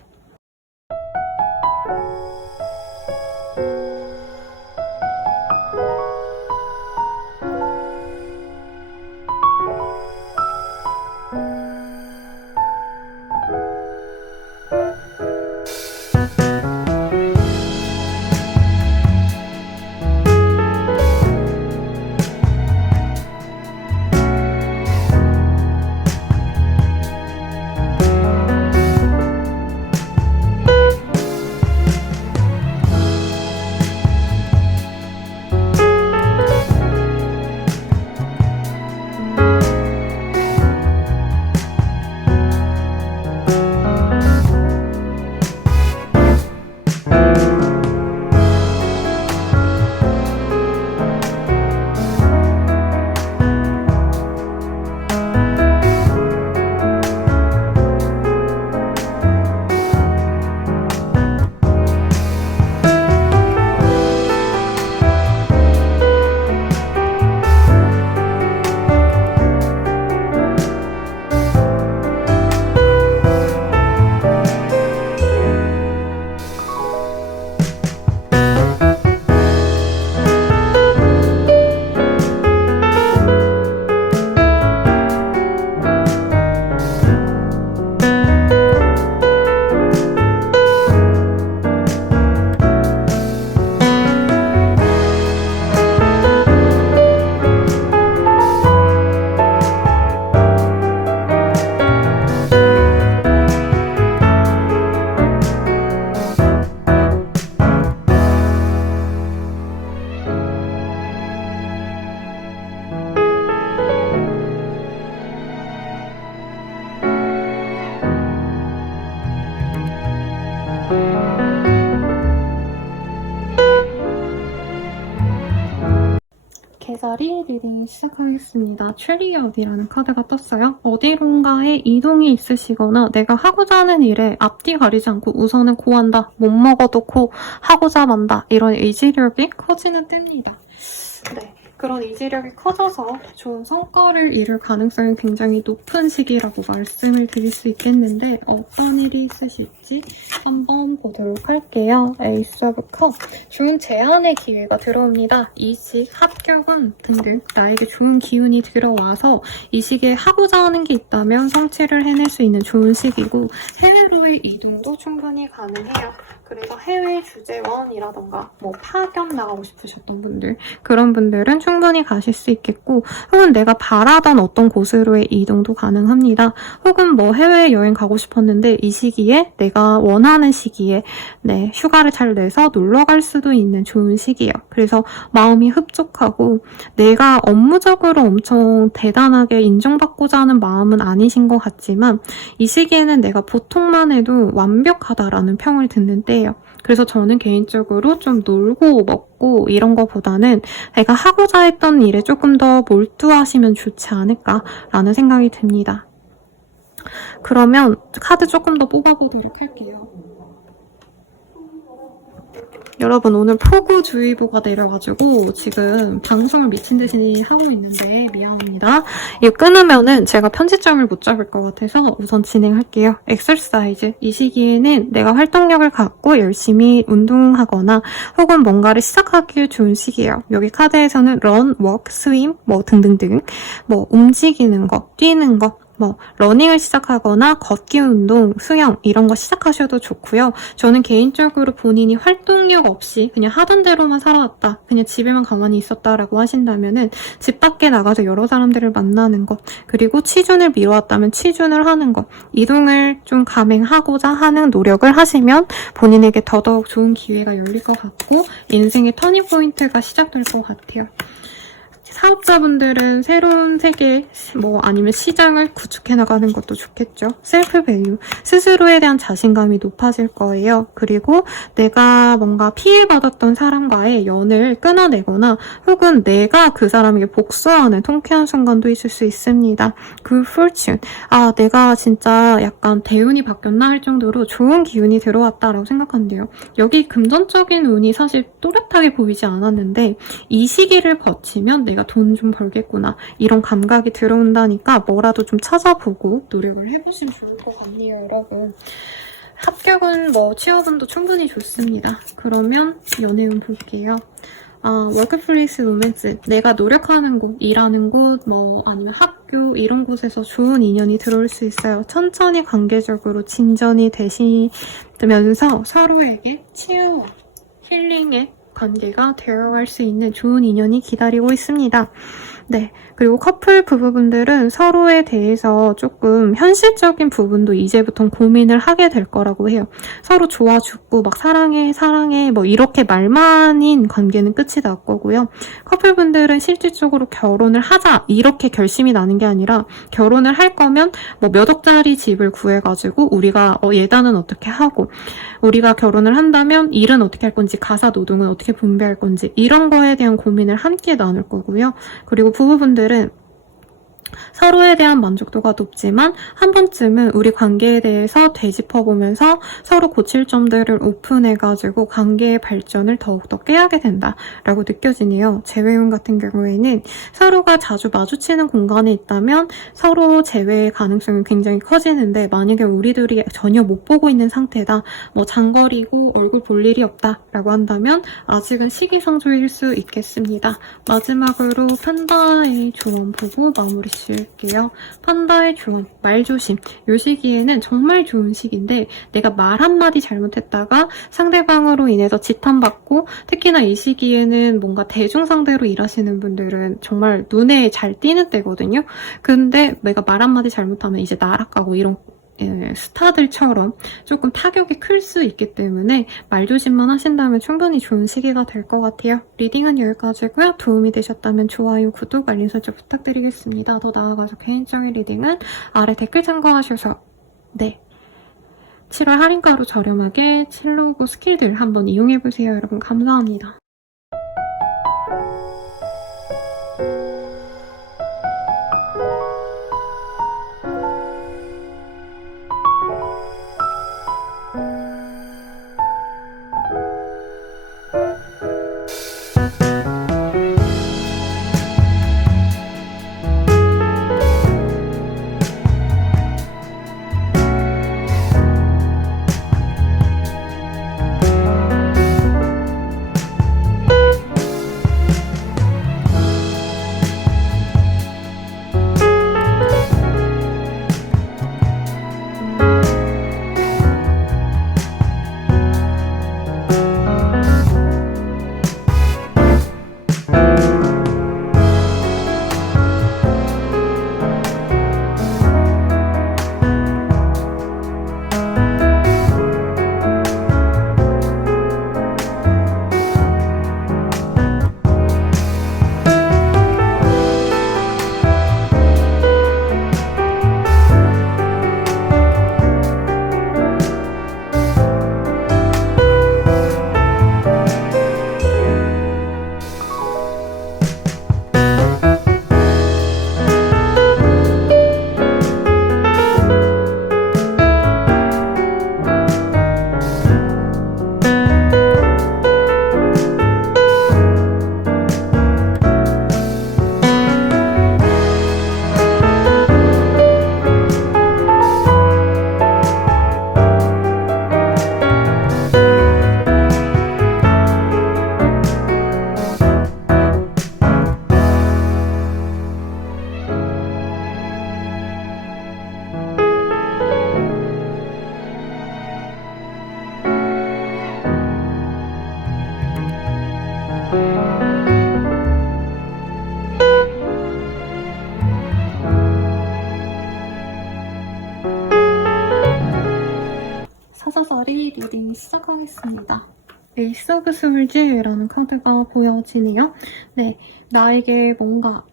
개자리 리딩 시작하겠습니다. 체리엇이라는 카드가 떴어요. 어디론가에 이동이 있으시거나 내가 하고자 하는 일에 앞뒤 가리지 않고 우선은 고한다, 못 먹어도 고, 하고자 만다 이런 의지력이 커지는 때입니다. 네. 그런 의지력이 커져서 좋은 성과를 이룰 가능성이 굉장히 높은 시기라고 말씀을 드릴 수 있겠는데 어떤 일이 있으실지 한번 보도록 할게요. 에이스 오브 컵. 좋은 제안의 기회가 들어옵니다. 이직, 합격운 등등 나에게 좋은 기운이 들어와서 이 시기에 하고자 하는 게 있다면 성취를 해낼 수 있는 좋은 시기고 해외로의 이동도 충분히 가능해요. 그래서 해외 주재원이라던가 뭐 파견 나가고 싶으셨던 분들 그런 분들은 충분히 가실 수 있겠고 혹은 내가 바라던 어떤 곳으로의 이동도 가능합니다. 혹은 뭐 해외여행 가고 싶었는데 이 시기에 내가 원하는 시기에 네, 휴가를 잘 내서 놀러 갈 수도 있는 좋은 시기예요. 그래서 마음이 흡족하고 내가 업무적으로 엄청 대단하게 인정받고자 하는 마음은 아니신 것 같지만 이 시기에는 내가 보통만 해도 완벽하다라는 평을 듣는 때예요. 그래서 저는 개인적으로 좀 놀고 먹고 이런 거보다는 내가 하고자 했던 일에 조금 더 몰두하시면 좋지 않을까라는 생각이 듭니다. 그러면 카드 조금 더 뽑아보도록 할게요. 여러분 오늘 폭우주의보가 내려가지고 지금 방송을 미친 듯이 하고 있는데 미안합니다. 이거 끊으면은 제가 편집점을 못 잡을 것 같아서 우선 진행할게요. 엑서사이즈. 이 시기에는 내가 활동력을 갖고 열심히 운동하거나 혹은 뭔가를 시작하기 좋은 시기예요. 여기 카드에서는 run, walk, swim 뭐 등등등 뭐 움직이는 거, 뛰는 거 뭐 러닝을 시작하거나 걷기 운동, 수영 이런 거 시작하셔도 좋고요. 저는 개인적으로 본인이 활동력 없이 그냥 하던 대로만 살아왔다, 그냥 집에만 가만히 있었다라고 하신다면은 집 밖에 나가서 여러 사람들을 만나는 것, 그리고 치준을 미뤄왔다면 치준을 하는 것, 이동을 좀 감행하고자 하는 노력을 하시면 본인에게 더더욱 좋은 기회가 열릴 것 같고 인생의 터닝 포인트가 시작될 것 같아요. 사업자분들은 새로운 세계, 아니면 시장을 구축해 나가는 것도 좋겠죠. 셀프 밸류, 스스로에 대한 자신감이 높아질 거예요. 그리고 내가 뭔가 피해받았던 사람과의 연을 끊어내거나 혹은 내가 그 사람에게 복수하는 통쾌한 순간도 있을 수 있습니다. 그 fortune, 내가 진짜 약간 대운이 바뀌었나 할 정도로 좋은 기운이 들어왔다라고 생각한대요. 여기 금전적인 운이 사실 또렷하게 보이지 않았는데 이 시기를 거치면 내가 돈 좀 벌겠구나 이런 감각이 들어온다니까 뭐라도 좀 찾아보고 노력을 해보시면 좋을 것 같네요, 여러분. 합격은 취업운도 충분히 좋습니다. 그러면 연애운 볼게요. 워크플레이스 로맨스, 내가 노력하는 곳, 일하는 곳, 아니면 학교 이런 곳에서 좋은 인연이 들어올 수 있어요. 천천히 관계적으로 진전이 되시면서 서로에게 치유와 힐링의 관계가 되어갈 수 있는 좋은 인연이 기다리고 있습니다. 네, 그리고 커플 부부분들은 서로에 대해서 조금 현실적인 부분도 이제부터 고민을 하게 될 거라고 해요. 서로 좋아 죽고 사랑해 이렇게 말만인 관계는 끝이 날 거고요. 커플분들은 실질적으로 결혼을 하자 이렇게 결심이 나는 게 아니라 결혼을 할 거면 몇 억짜리 집을 구해가지고 우리가 예단은 어떻게 하고 우리가 결혼을 한다면 일은 어떻게 할 건지 가사 노동은 어떻게 분배할 건지 이런 거에 대한 고민을 함께 나눌 거고요. 그리고 부부분들은 서로에 대한 만족도가 높지만 한 번쯤은 우리 관계에 대해서 되짚어보면서 서로 고칠 점들을 오픈해가지고 관계의 발전을 더욱더 깨하게 된다라고 느껴지네요. 재회운 같은 경우에는 서로가 자주 마주치는 공간에 있다면 서로 재회의 가능성이 굉장히 커지는데 만약에 우리들이 전혀 못 보고 있는 상태다, 장거리고 얼굴 볼 일이 없다라고 한다면 아직은 시기상조일 수 있겠습니다. 마지막으로 판다의 조언 보고 마무리 지을게요. 판다의 조언, 말조심. 이 시기에는 정말 좋은 시기인데 내가 말 한마디 잘못했다가 상대방으로 인해서 지탄받고, 특히나 이 시기에는 뭔가 대중 상대로 일하시는 분들은 정말 눈에 잘 띄는 때거든요. 근데 내가 말 한마디 잘못하면 이제 나락가고 이런 스타들처럼 조금 타격이 클 수 있기 때문에 말조심만 하신다면 충분히 좋은 시기가 될 것 같아요. 리딩은 여기까지고요. 도움이 되셨다면 좋아요, 구독, 알림 설정 부탁드리겠습니다. 더 나아가서 개인적인 리딩은 아래 댓글 참고하셔서 7월 할인가로 저렴하게 첼로고 스킬들 한번 이용해보세요. 여러분 감사합니다. 사서서리 리딩 시작하겠습니다. 에이스 오브 스월즈라는 카드가 보여지네요. 네, 나에게 뭔가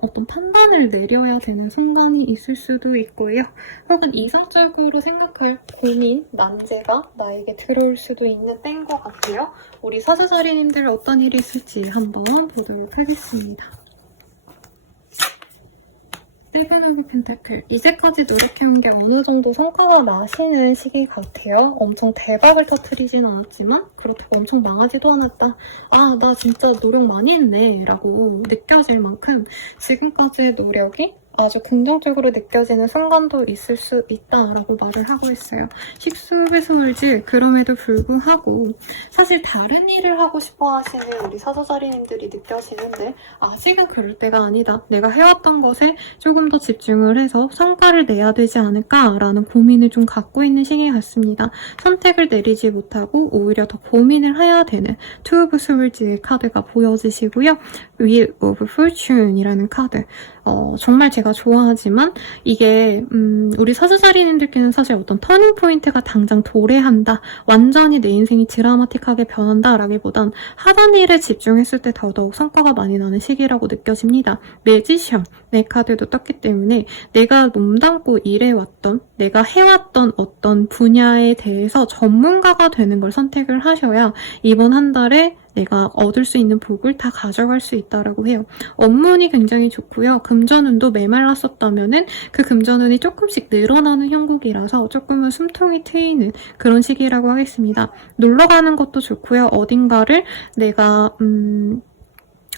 어떤 판단을 내려야 되는 순간이 있을 수도 있고요. 혹은 이상적으로 생각할 고민, 난제가 나에게 들어올 수도 있는 때인 것 같아요. 우리 사사자리님들 어떤 일이 있을지 한번 보도록 하겠습니다. 세븐 오브 펜타클. 이제까지 노력해온 게 어느 정도 성과가 나시는 시기 같아요. 엄청 대박을 터뜨리진 않았지만 그렇다고 엄청 망하지도 않았다. 아, 나 진짜 노력 많이 했네 라고 느껴질 만큼 지금까지의 노력이 아주 긍정적으로 느껴지는 순간도 있을 수 있다라고 말을 하고 있어요. 식수의 소울즈 그럼에도 불구하고 사실 다른 일을 하고 싶어 하시는 우리 사서자리님들이 느껴지는데 아직은 그럴 때가 아니다. 내가 해왔던 것에 조금 더 집중을 해서 성과를 내야 되지 않을까라는 고민을 좀 갖고 있는 시기 같습니다. 선택을 내리지 못하고 오히려 더 고민을 해야 되는 투 오브 소울즈의 카드가 보여지시고요. Wheel of Fortune이라는 카드. 정말 제가 좋아하지만 이게 우리 사주자리님들께는 사실 어떤 터닝 포인트가 당장 도래한다, 완전히 내 인생이 드라마틱하게 변한다 라기보단 하던 일에 집중했을 때 더더욱 성과가 많이 나는 시기라고 느껴집니다. 매지션 내 카드도 떴기 때문에 내가 몸담고 일해왔던, 내가 해왔던 어떤 분야에 대해서 전문가가 되는 걸 선택을 하셔야 이번 한 달에 내가 얻을 수 있는 복을 다 가져갈 수 있다라고 해요. 업무운이 굉장히 좋고요. 금전운도 메말랐었다면은 그 금전운이 조금씩 늘어나는 형국이라서 조금은 숨통이 트이는 그런 시기라고 하겠습니다. 놀러 가는 것도 좋고요. 어딘가를 내가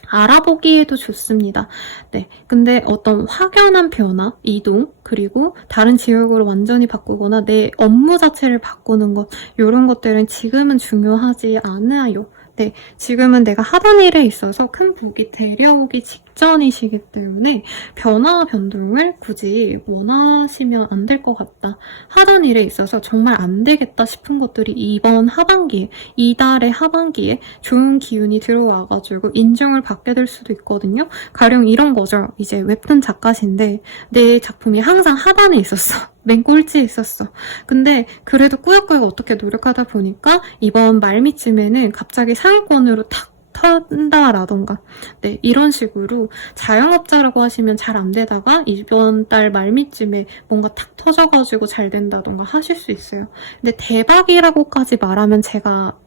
알아보기에도 좋습니다. 네, 근데 어떤 확연한 변화, 이동, 그리고 다른 지역으로 완전히 바꾸거나 내 업무 자체를 바꾸는 것, 이런 것들은 지금은 중요하지 않아요. 네, 지금은 내가 하던 일에 있어서 큰 복이 데려오기 직전이시기 때문에 변화와 변동을 굳이 원하시면 안 될 것 같다. 하던 일에 있어서 정말 안 되겠다 싶은 것들이 이번 하반기에, 이달의 하반기에 좋은 기운이 들어와가지고 인정을 받게 될 수도 있거든요. 가령 이런 거죠. 이제 웹툰 작가신데 내 작품이 항상 하단에 있었어. 맨 꼴찌에 있었어. 근데 그래도 꾸역꾸역 어떻게 노력하다 보니까 이번 말미쯤에는 갑자기 상위권으로 탁 턴다라던가 네, 이런 식으로 자영업자라고 하시면 잘 안 되다가 이번 달 말미쯤에 뭔가 탁 터져가지고 잘 된다던가 하실 수 있어요. 근데 대박이라고까지 말하면 제가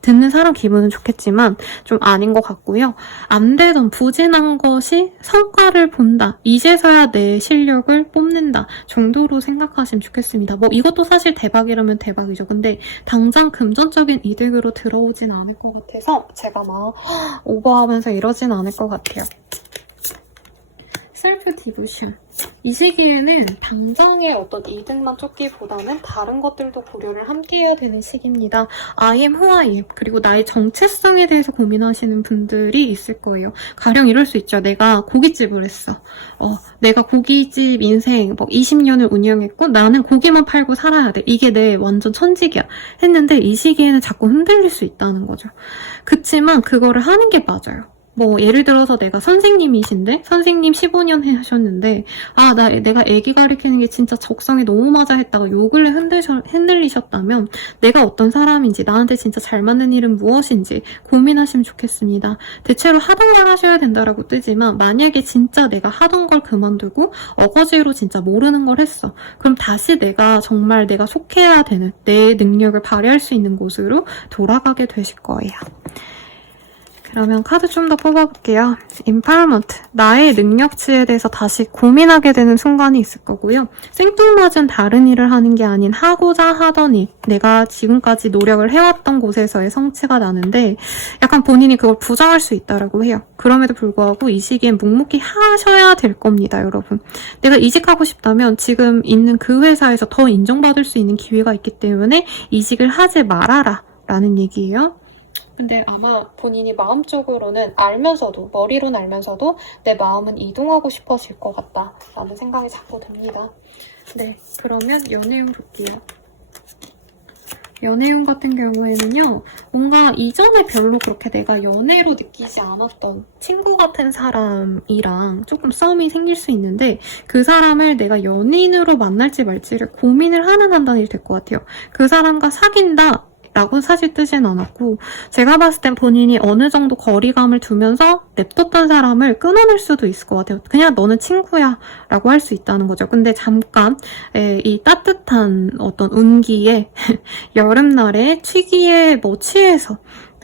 듣는 사람 기분은 좋겠지만 좀 아닌 것 같고요. 안 되던 부진한 것이 성과를 본다. 이제서야 내 실력을 뽐낸다 정도로 생각하시면 좋겠습니다. 뭐 이것도 사실 대박이라면 대박이죠. 근데 당장 금전적인 이득으로 들어오진 않을 것 같아서 제가 막 오버하면서 이러진 않을 것 같아요. 셀프 디보션. 이 시기에는 당장의 어떤 이득만 쫓기보다는 다른 것들도 고려를 함께 해야 되는 시기입니다. I am who I am. 그리고 나의 정체성에 대해서 고민하시는 분들이 있을 거예요. 가령 이럴 수 있죠. 내가 고깃집을 했어. 내가 고깃집 인생 20년을 운영했고 나는 고기만 팔고 살아야 돼. 이게 내 완전 천직이야. 했는데 이 시기에는 자꾸 흔들릴 수 있다는 거죠. 그치만 그거를 하는 게 맞아요. 뭐 예를 들어서 내가 선생님이신데 선생님 15년 하셨는데 내가 애기 가르치는 게 진짜 적성에 너무 맞아 했다가 요 근래 흔들리셨다면 내가 어떤 사람인지 나한테 진짜 잘 맞는 일은 무엇인지 고민하시면 좋겠습니다. 대체로 하던 걸 하셔야 된다라고 뜨지만 만약에 진짜 내가 하던 걸 그만두고 어거지로 진짜 모르는 걸 했어. 그럼 다시 내가 정말 내가 속해야 되는 내 능력을 발휘할 수 있는 곳으로 돌아가게 되실 거예요. 그러면 카드 좀 더 뽑아볼게요. Empowerment. 나의 능력치에 대해서 다시 고민하게 되는 순간이 있을 거고요. 생뚱맞은 다른 일을 하는 게 아닌 하고자 하던 일, 내가 지금까지 노력을 해왔던 곳에서의 성취가 나는데 약간 본인이 그걸 부정할 수 있다라고 해요. 그럼에도 불구하고 이 시기엔 묵묵히 하셔야 될 겁니다, 여러분. 내가 이직하고 싶다면 지금 있는 그 회사에서 더 인정받을 수 있는 기회가 있기 때문에 이직을 하지 말아라 라는 얘기예요. 근데 아마 본인이 마음적으로는 알면서도, 머리로는 알면서도 내 마음은 이동하고 싶어질 것 같다라는 생각이 자꾸 듭니다. 네, 그러면 연애운 볼게요. 연애운 같은 경우에는요. 뭔가 이전에 별로 그렇게 내가 연애로 느끼지 않았던 친구 같은 사람이랑 조금 썸이 생길 수 있는데 그 사람을 내가 연인으로 만날지 말지를 고민을 하는 판단이 될 것 같아요. 그 사람과 사귄다 라고 사실 뜨진 않았고 제가 봤을 땐 본인이 어느 정도 거리감을 두면서 냅뒀던 사람을 끊어낼 수도 있을 것 같아요. 그냥 너는 친구야 라고 할 수 있다는 거죠. 근데 잠깐 이 따뜻한 어떤 운기에 여름날에 취기에 취해서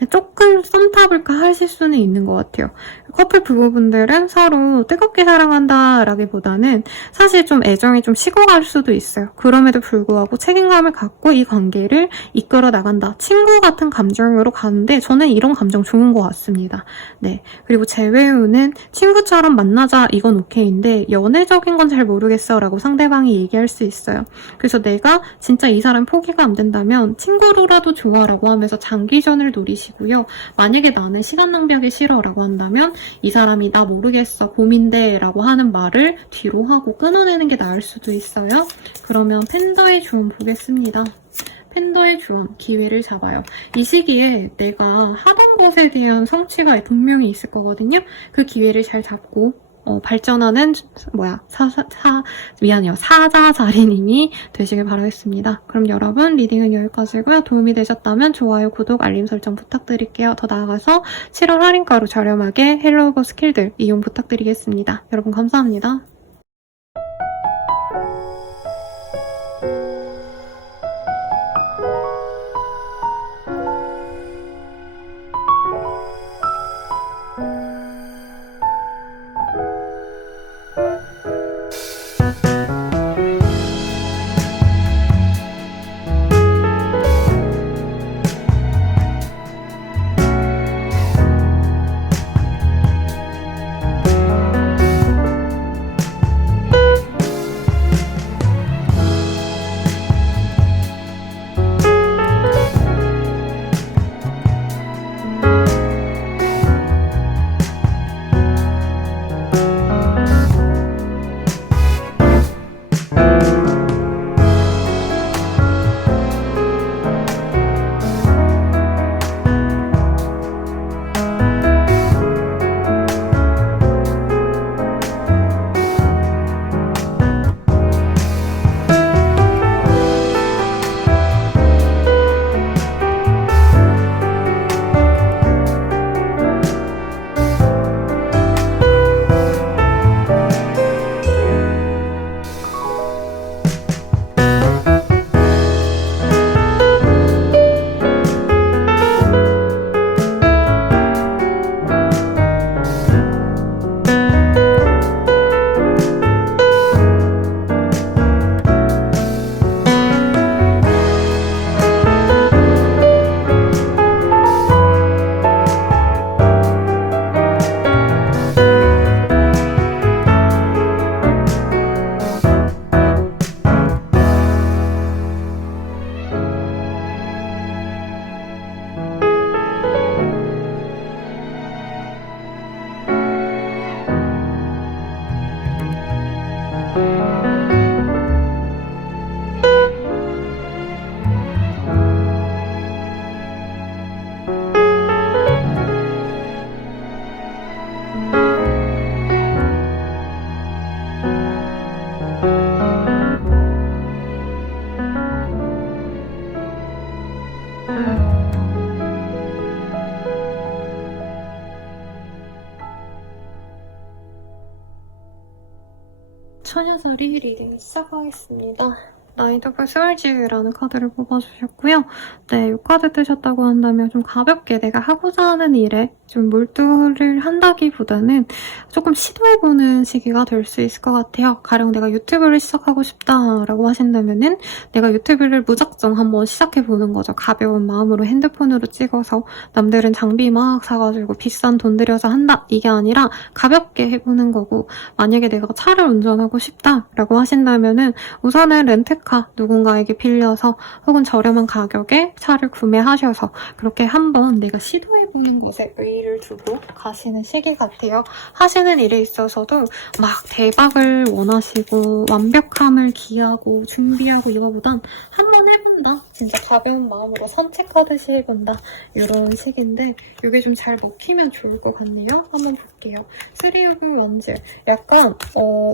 조금 썸 타볼까 하실 수는 있는 것 같아요. 커플 부부분들은 서로 뜨겁게 사랑한다 라기보다는 사실 좀 애정이 좀 식어갈 수도 있어요. 그럼에도 불구하고 책임감을 갖고 이 관계를 이끌어 나간다. 친구 같은 감정으로 가는데 저는 이런 감정 좋은 것 같습니다. 네. 그리고 재회우는 친구처럼 만나자 이건 오케이인데 연애적인 건 잘 모르겠어 라고 상대방이 얘기할 수 있어요. 그래서 내가 진짜 이 사람 포기가 안 된다면 친구로라도 좋아 라고 하면서 장기전을 노리시고요. 만약에 나는 시간 낭비하기 싫어 라고 한다면 이 사람이 나 모르겠어 고민돼 라고 하는 말을 뒤로 하고 끊어내는 게 나을 수도 있어요. 그러면 팬더의 조언 보겠습니다. 팬더의 조언, 기회를 잡아요. 이 시기에 내가 하던 것에 대한 성취가 분명히 있을 거거든요. 그 기회를 잘 잡고 발전하는 사자자리님이 되시길 바라겠습니다. 그럼 여러분 리딩은 여기까지고요. 도움이 되셨다면 좋아요, 구독, 알림 설정 부탁드릴게요. 더 나아가서 7월 할인가로 저렴하게 헬로우버 스킬들 이용 부탁드리겠습니다. 여러분 감사합니다. 처녀자리 리딩 시작하겠습니다. 나이트 오브 스월즈라는 카드를 뽑아주셨고요. 네, 이 카드 뜨셨다고 한다면 좀 가볍게 내가 하고자 하는 일에 좀 몰두를 한다기보다는 조금 시도해보는 시기가 될 수 있을 것 같아요. 가령 내가 유튜브를 시작하고 싶다라고 하신다면은 내가 유튜브를 무작정 한번 시작해보는 거죠. 가벼운 마음으로 핸드폰으로 찍어서 남들은 장비 막 사가지고 비싼 돈 들여서 한다 이게 아니라 가볍게 해보는 거고 만약에 내가 차를 운전하고 싶다라고 하신다면은 우선은 렌트 렌트카 누군가에게 빌려서 혹은 저렴한 가격에 차를 구매하셔서 그렇게 한번 내가 시도해보는 것에 의의를 두고 가시는 시기 같아요. 하시는 일에 있어서도 막 대박을 원하시고 완벽함을 기하고 준비하고 이거보단 한번 해본다. 진짜 가벼운 마음으로 산책하듯이 해본다. 이런 식인데 이게 좀 잘 먹히면 좋을 것 같네요. 한번 볼게요. 369 원즈. 약간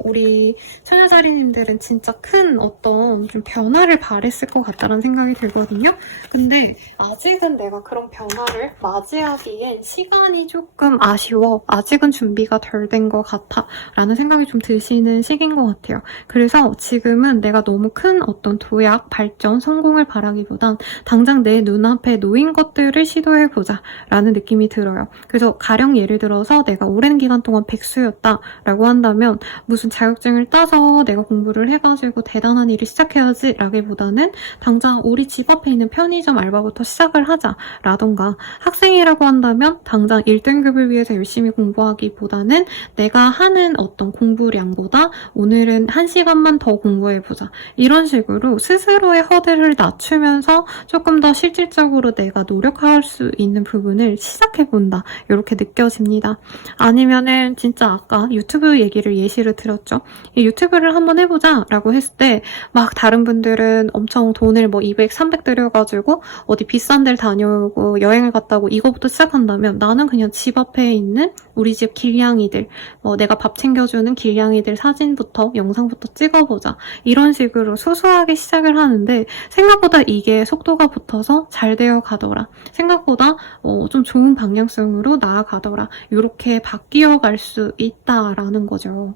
우리 처녀자리님들은 진짜 큰 어떤 좀 변화를 바랬을 것 같다는 생각이 들거든요. 근데 아직은 내가 그런 변화를 맞이하기엔 시간이 조금 아쉬워. 아직은 준비가 덜 된 것 같아. 라는 생각이 좀 드시는 시기인 것 같아요. 그래서 지금은 내가 너무 큰 어떤 도약, 발전, 성공을 바라기보단 당장 내 눈앞에 놓인 것들을 시도해보자 라는 느낌이 들어요. 그래서 가령 예를 들어서 내가 오랜 기간 동안 백수였다 라고 한다면 무슨 자격증을 따서 내가 공부를 해가지고 대단한 일을 시작해야지 라기보다는 당장 우리 집 앞에 있는 편의점 알바부터 시작을 하자 라던가, 학생이라고 한다면 당장 1등급을 위해서 열심히 공부하기보다는 내가 하는 어떤 공부량보다 오늘은 1시간만 더 공부해보자. 이런 식으로 스스로의 허들을 낮추면서 조금 더 실질적으로 내가 노력할 수 있는 부분을 시작해본다. 이렇게 느껴집니다. 아니면은 진짜 아까 유튜브 얘기를 예시로 들었죠. 이 유튜브를 한번 해보자 라고 했을 때 막 다른 분들은 엄청 돈을 뭐 200, 300 들여가지고 어디 비싼 데를 다녀오고 여행을 갔다 오고 이거부터 시작한다면 나는 그냥 집 앞에 있는 우리 집 길냥이들, 내가 밥 챙겨주는 길냥이들 사진부터 영상부터 찍어보자. 이런 식으로 소소하게 시작을 하는데 생각보다 이게 속도가 붙어서 잘 되어 가더라. 생각보다 좀 좋은 방향성으로 나아가더라. 이렇게 바뀌어 갈 수 있다라는 거죠.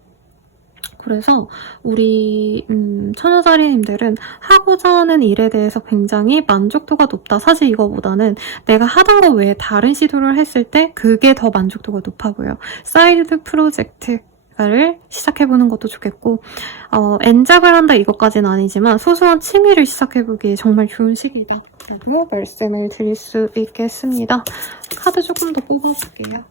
그래서 우리 처녀자리님들은 하고자 하는 일에 대해서 굉장히 만족도가 높다. 사실 이거보다는 내가 하던 거 외에 다른 시도를 했을 때 그게 더 만족도가 높아 보여요. 사이드 프로젝트를 시작해보는 것도 좋겠고 엔잡을 한다 이것까지는 아니지만 소소한 취미를 시작해보기에 정말 좋은 시기다 라고 말씀을 드릴 수 있겠습니다. 카드 조금 더 뽑아볼게요.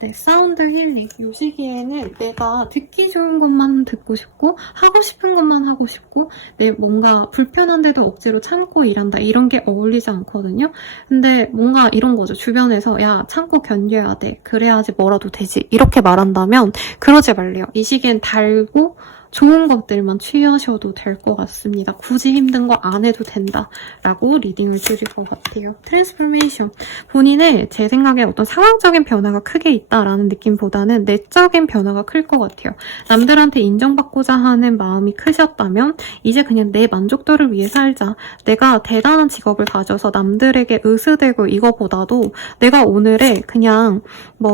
네, 사운드 힐링. 이 시기에는 내가 듣기 좋은 것만 듣고 싶고 하고 싶은 것만 하고 싶고 내 뭔가 불편한데도 억지로 참고 일한다. 이런 게 어울리지 않거든요. 근데 뭔가 이런 거죠. 주변에서 야, 참고 견뎌야 돼. 그래야지 뭐라도 되지. 이렇게 말한다면 그러지 말래요. 이 시기엔 달고 좋은 것들만 취하셔도 될 것 같습니다. 굳이 힘든 거 안 해도 된다 라고 리딩을 드릴 것 같아요. 트랜스포메이션. 본인의 제 생각에 어떤 상황적인 변화가 크게 있다라는 느낌보다는 내적인 변화가 클 것 같아요. 남들한테 인정받고자 하는 마음이 크셨다면 이제 그냥 내 만족도를 위해 살자. 내가 대단한 직업을 가져서 남들에게 의스대고 이거보다도 내가 오늘에 그냥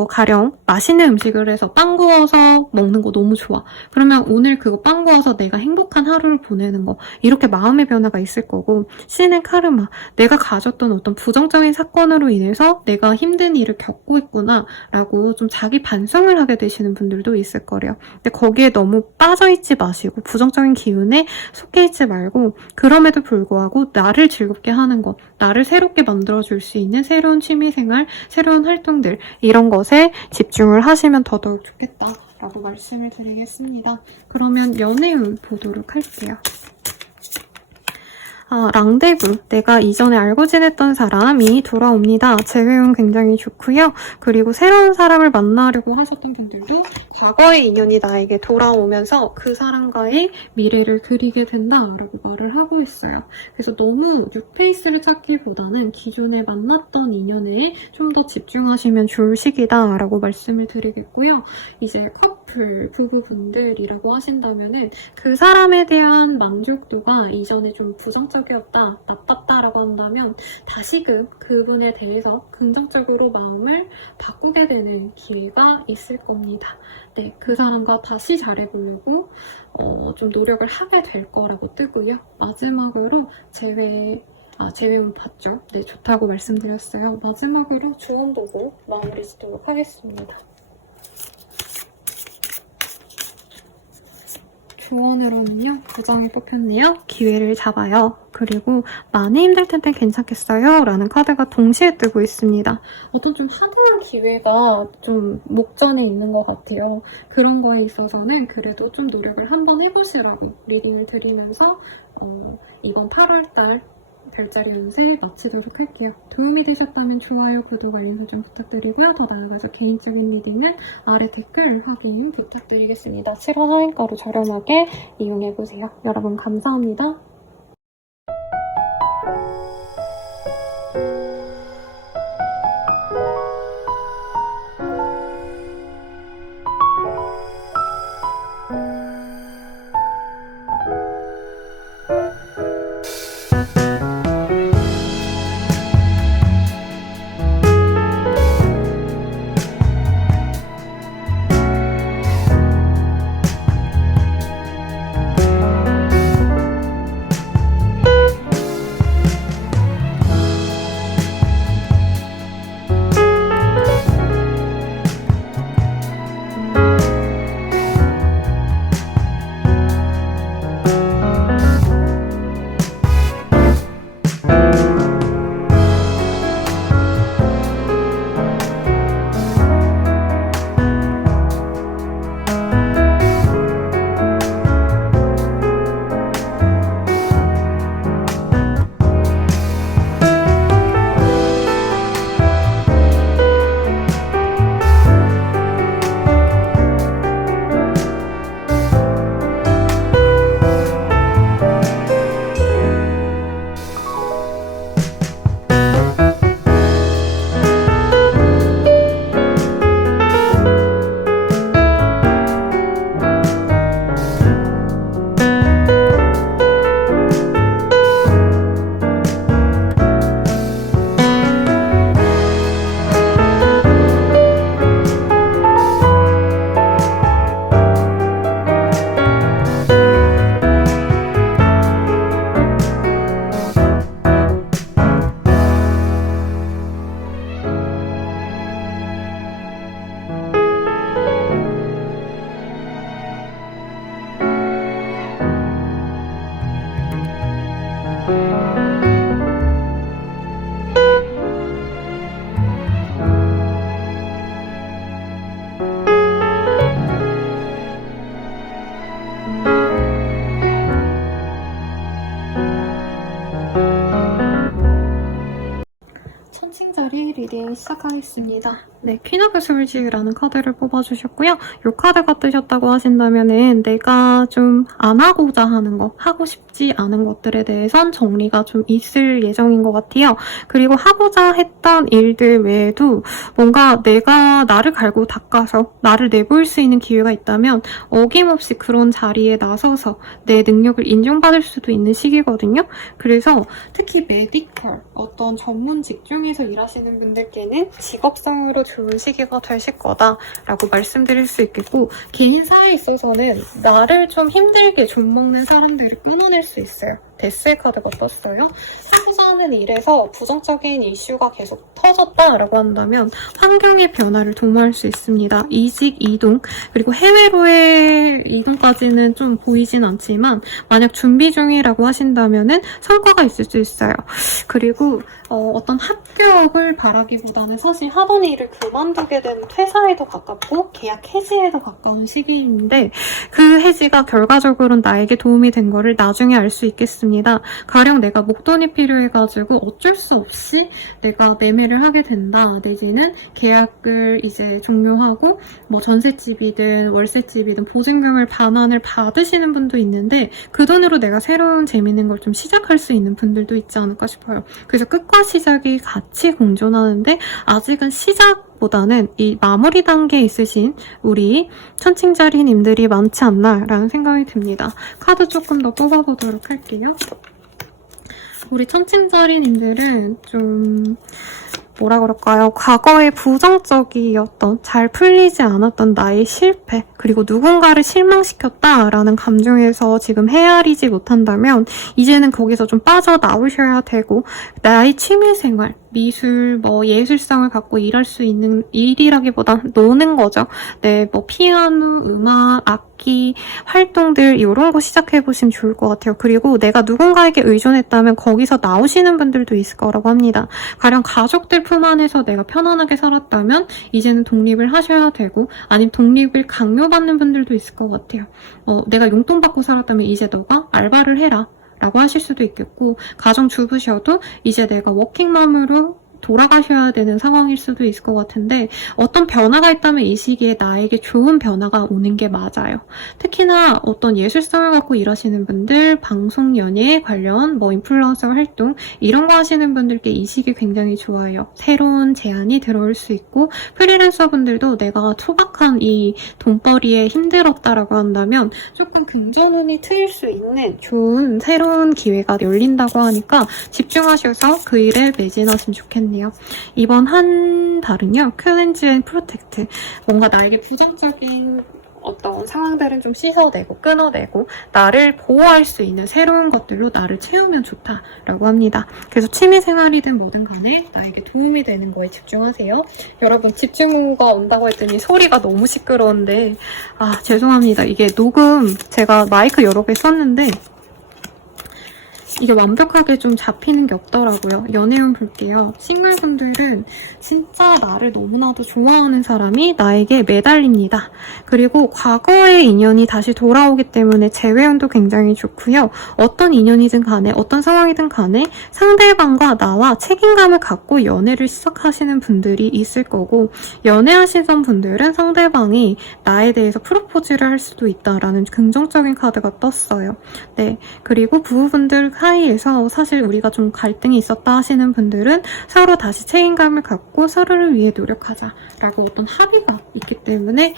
가령 맛있는 음식을 해서 빵 구워서 먹는 거 너무 좋아. 그러면 오늘 그거 빵 구워서 내가 행복한 하루를 보내는 거, 이렇게 마음의 변화가 있을 거고, C는 카르마. 내가 가졌던 어떤 부정적인 사건으로 인해서 내가 힘든 일을 겪고 있구나 라고 좀 자기 반성을 하게 되시는 분들도 있을 거래요. 근데 거기에 너무 빠져있지 마시고 부정적인 기운에 속해 있지 말고 그럼에도 불구하고 나를 즐겁게 하는 것, 나를 새롭게 만들어줄 수 있는 새로운 취미생활, 새로운 활동들 이런 것에 집중을 하시면 더더욱 좋겠다 라고 말씀을 드리겠습니다. 그러면 연애운 보도록 할게요. 랑데부. 내가 이전에 알고 지냈던 사람이 돌아옵니다. 재회운 굉장히 좋고요. 그리고 새로운 사람을 만나려고 하셨던 분들도 과거의 인연이 나에게 돌아오면서 그 사람과의 미래를 그리게 된다라고 말을 하고 있어요. 그래서 너무 뉴페이스를 찾기보다는 기존에 만났던 인연에 좀 더 집중하시면 좋을 시기다라고 말씀을 드리겠고요. 이제 커플, 부부분들이라고 하신다면은 그 사람에 대한 만족도가 이전에 좀 부정적이었다, 나빴다라고 한다면 다시금 그분에 대해서 긍정적으로 마음을 바꾸게 되는 기회가 있을 겁니다. 네, 그 사람과 다시 잘해보려고 좀 노력을 하게 될 거라고 뜨고요. 마지막으로 재회운 봤죠? 네, 좋다고 말씀드렸어요. 마지막으로 조언 보고 마무리 짓도록 하겠습니다. 조언으로는요, 2장이 뽑혔네요. 기회를 잡아요. 그리고 많이 힘들 텐데 괜찮겠어요? 라는 카드가 동시에 뜨고 있습니다. 어떤 좀 하드한 기회가 좀 목전에 있는 것 같아요. 그런 거에 있어서는 그래도 좀 노력을 한번 해보시라고 리딩을 드리면서 이번 8월달 별자리 운세 마치도록 할게요. 도움이 되셨다면 좋아요, 구독, 알림 설정 부탁드리고요. 더 나아가서 개인적인 리딩은 아래 댓글 확인 부탁드리겠습니다. 7화 하인가로 저렴하게 이용해보세요. 여러분 감사합니다. 천칭자리 리딩 시작하겠습니다. 네, 퀸 오브 솔즈라는 카드를 뽑아주셨고요. 이 카드가 뜨셨다고 하신다면은 내가 좀 안 하고자 하는 거, 하고 싶지 않은 것들에 대해선 정리가 좀 있을 예정인 것 같아요. 그리고 하고자 했던 일들 외에도 뭔가 내가 나를 갈고 닦아서 나를 내보일 수 있는 기회가 있다면 어김없이 그런 자리에 나서서 내 능력을 인정받을 수도 있는 시기거든요. 그래서 특히 메디컬, 어떤 전문 직종에서 일하시는 분들께는 직업상으로 좋은 시기가 되실 거다라고 말씀드릴 수 있겠고, 개인사에 있어서는 나를 좀 힘들게 좀먹는 사람들을 끊어낼 수 있어요. 데스의 카드가 떴어요. 하고자 하는 일에서 부정적인 이슈가 계속 터졌다라고 한다면 환경의 변화를 도모할 수 있습니다. 이직, 이동, 그리고 해외로의 이동까지는 좀 보이진 않지만 만약 준비 중이라고 하신다면은 성과가 있을 수 있어요. 그리고 어떤 합격을 바라기보다는 사실 하던 일을 그만두게 되는 퇴사에 더 가깝고 계약 해지에 더 가까운 시기인데, 그 해지가 결과적으로는 나에게 도움이 된 거를 나중에 알 수 있겠습니다. 가령 내가 목돈이 필요해가지고 어쩔 수 없이 내가 매매를 하게 된다, 내지는 계약을 이제 종료하고 뭐 전셋집이든 월세집이든 보증금을 반환을 받으시는 분도 있는데 그 돈으로 내가 새로운 재밌는 걸 좀 시작할 수 있는 분들도 있지 않을까 싶어요. 그래서 끝과 시작이 같이 공존하는데 아직은 시작보다는 이 마무리 단계에 있으신 우리 천칭자리님들이 많지 않나라는 생각이 듭니다. 카드 조금 더 뽑아보도록 할게요. 우리 천칭자리님들은 좀 뭐라 그럴까요? 과거에 부정적이었던, 잘 풀리지 않았던 나의 실패, 그리고 누군가를 실망시켰다라는 감정에서 지금 헤아리지 못한다면 이제는 거기서 좀 빠져나오셔야 되고, 나의 취미생활, 미술, 뭐 예술성을 갖고 일할 수 있는 일이라기보단 노는 거죠. 네, 뭐 피아노, 음악, 걷기 활동들 이런 거 시작해보시면 좋을 것 같아요. 그리고 내가 누군가에게 의존했다면 거기서 나오시는 분들도 있을 거라고 합니다. 가령 가족들 품 안에서 내가 편안하게 살았다면 이제는 독립을 하셔야 되고, 아니면 독립을 강요받는 분들도 있을 것 같아요. 내가 용돈 받고 살았다면 이제 너가 알바를 해라 라고 하실 수도 있겠고, 가정주부셔도 이제 내가 워킹맘으로 돌아가셔야 되는 상황일 수도 있을 것 같은데, 어떤 변화가 있다면 이 시기에 나에게 좋은 변화가 오는 게 맞아요. 특히나 어떤 예술성을 갖고 일하시는 분들, 방송, 연예 관련 인플루언서 활동 이런 거 하시는 분들께 이 시기 굉장히 좋아요. 새로운 제안이 들어올 수 있고, 프리랜서 분들도 내가 소박한 이 돈벌이에 힘들었다라고 한다면 조금 긍정운이 트일 수 있는 좋은 새로운 기회가 열린다고 하니까 집중하셔서 그 일에 매진하시면 좋겠네요. 이번 한 달은요, 클렌즈 앤 프로텍트. 뭔가 나에게 부정적인 어떤 상황들은 좀 씻어내고 끊어내고 나를 보호할 수 있는 새로운 것들로 나를 채우면 좋다라고 합니다. 그래서 취미생활이든 뭐든 간에 나에게 도움이 되는 거에 집중하세요. 여러분, 집중호우가 온다고 했더니 소리가 너무 시끄러운데 죄송합니다. 이게 녹음 제가 마이크 여러 개 썼는데 이게 완벽하게 좀 잡히는 게 없더라고요. 연애운 볼게요. 싱글분들은 진짜 나를 너무나도 좋아하는 사람이 나에게 매달립니다. 그리고 과거의 인연이 다시 돌아오기 때문에 재회운도 굉장히 좋고요. 어떤 인연이든 간에 어떤 상황이든 간에 상대방과 나와 책임감을 갖고 연애를 시작하시는 분들이 있을 거고, 연애하시던 분들은 상대방이 나에 대해서 프로포즈를 할 수도 있다라는 긍정적인 카드가 떴어요. 네, 그리고 부부분들 사이에서 사실 우리가 좀 갈등이 있었다 하시는 분들은 서로 다시 책임감을 갖고 서로를 위해 노력하자라고 어떤 합의가 있기 때문에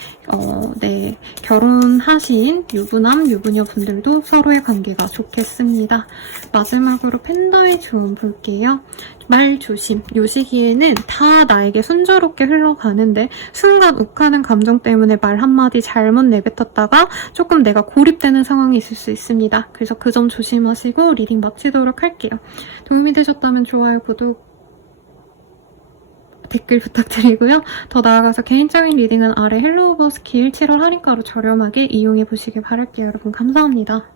네, 결혼하신 유부남, 유부녀 분들도 서로의 관계가 좋겠습니다. 마지막으로 팬더의 조언 볼게요. 말 조심. 이 시기에는 다 나에게 순조롭게 흘러가는데 순간 욱하는 감정 때문에 말 한마디 잘못 내뱉었다가 조금 내가 고립되는 상황이 있을 수 있습니다. 그래서 그 점 조심하시고 리딩 마치도록 할게요. 도움이 되셨다면 좋아요, 구독, 댓글 부탁드리고요. 더 나아가서 개인적인 리딩은 아래 헬로우버 스킬 7월 할인가로 저렴하게 이용해 보시길 바랄게요. 여러분, 감사합니다.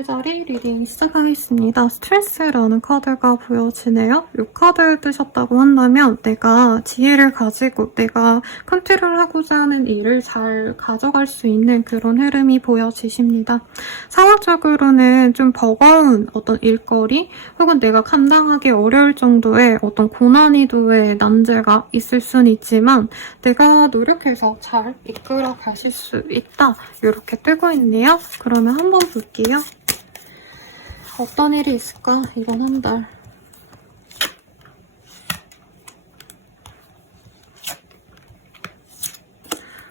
정갈자리 리딩 시작하겠습니다. 스트레스라는 카드가 보여지네요. 이 카드 뜨셨다고 한다면 내가 지혜를 가지고 내가 컨트롤하고자 하는 일을 잘 가져갈 수 있는 그런 흐름이 보여지십니다. 상황적으로는 좀 버거운 어떤 일거리 혹은 내가 감당하기 어려울 정도의 어떤 고난이도의 난제가 있을 수는 있지만 내가 노력해서 잘 이끌어 가실 수 있다. 이렇게 뜨고 있네요. 그러면 한번 볼게요. 어떤 일이 있을까? 이번 한 달.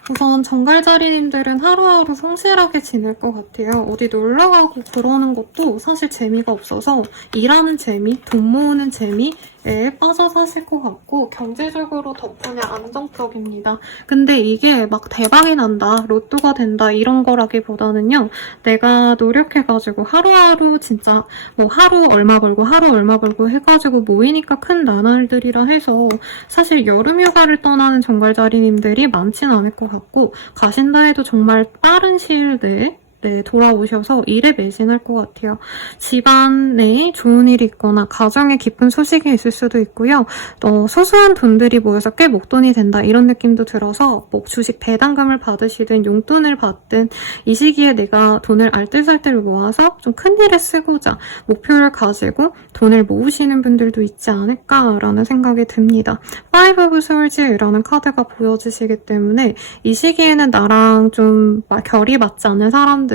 우선 정갈자리님들은 하루하루 성실하게 지낼 것 같아요. 어디 놀러가고 그러는 것도 사실 재미가 없어서 일하는 재미, 돈 모으는 재미에 빠져 사실 것 같고 경제적으로 덕분에 안정적입니다. 근데 이게 막 대박이 난다, 로또가 된다 이런 거라기보다는요. 내가 노력해가지고 하루하루 진짜 뭐 하루 얼마 벌고 하루 얼마 벌고 해가지고 모이니까 큰 나날들이라 해서 사실 여름휴가를 떠나는 정갈자리님들이 많진 않을 것 같아요. 가신다 해도 정말 빠른 시일 내에 돌아오셔서 일에 매진할 것 같아요. 집안에 좋은 일이 있거나 가정에 기쁜 소식이 있을 수도 있고요. 소소한 돈들이 모여서 꽤 목돈이 된다 이런 느낌도 들어서 뭐 주식 배당금을 받으시든 용돈을 받든 이 시기에 내가 돈을 알뜰살뜰 모아서 좀 큰 일에 쓰고자 목표를 가지고 돈을 모으시는 분들도 있지 않을까라는 생각이 듭니다. Five of Swords라는 카드가 보여지시기 때문에 이 시기에는 나랑 좀 결이 맞지 않는 사람들을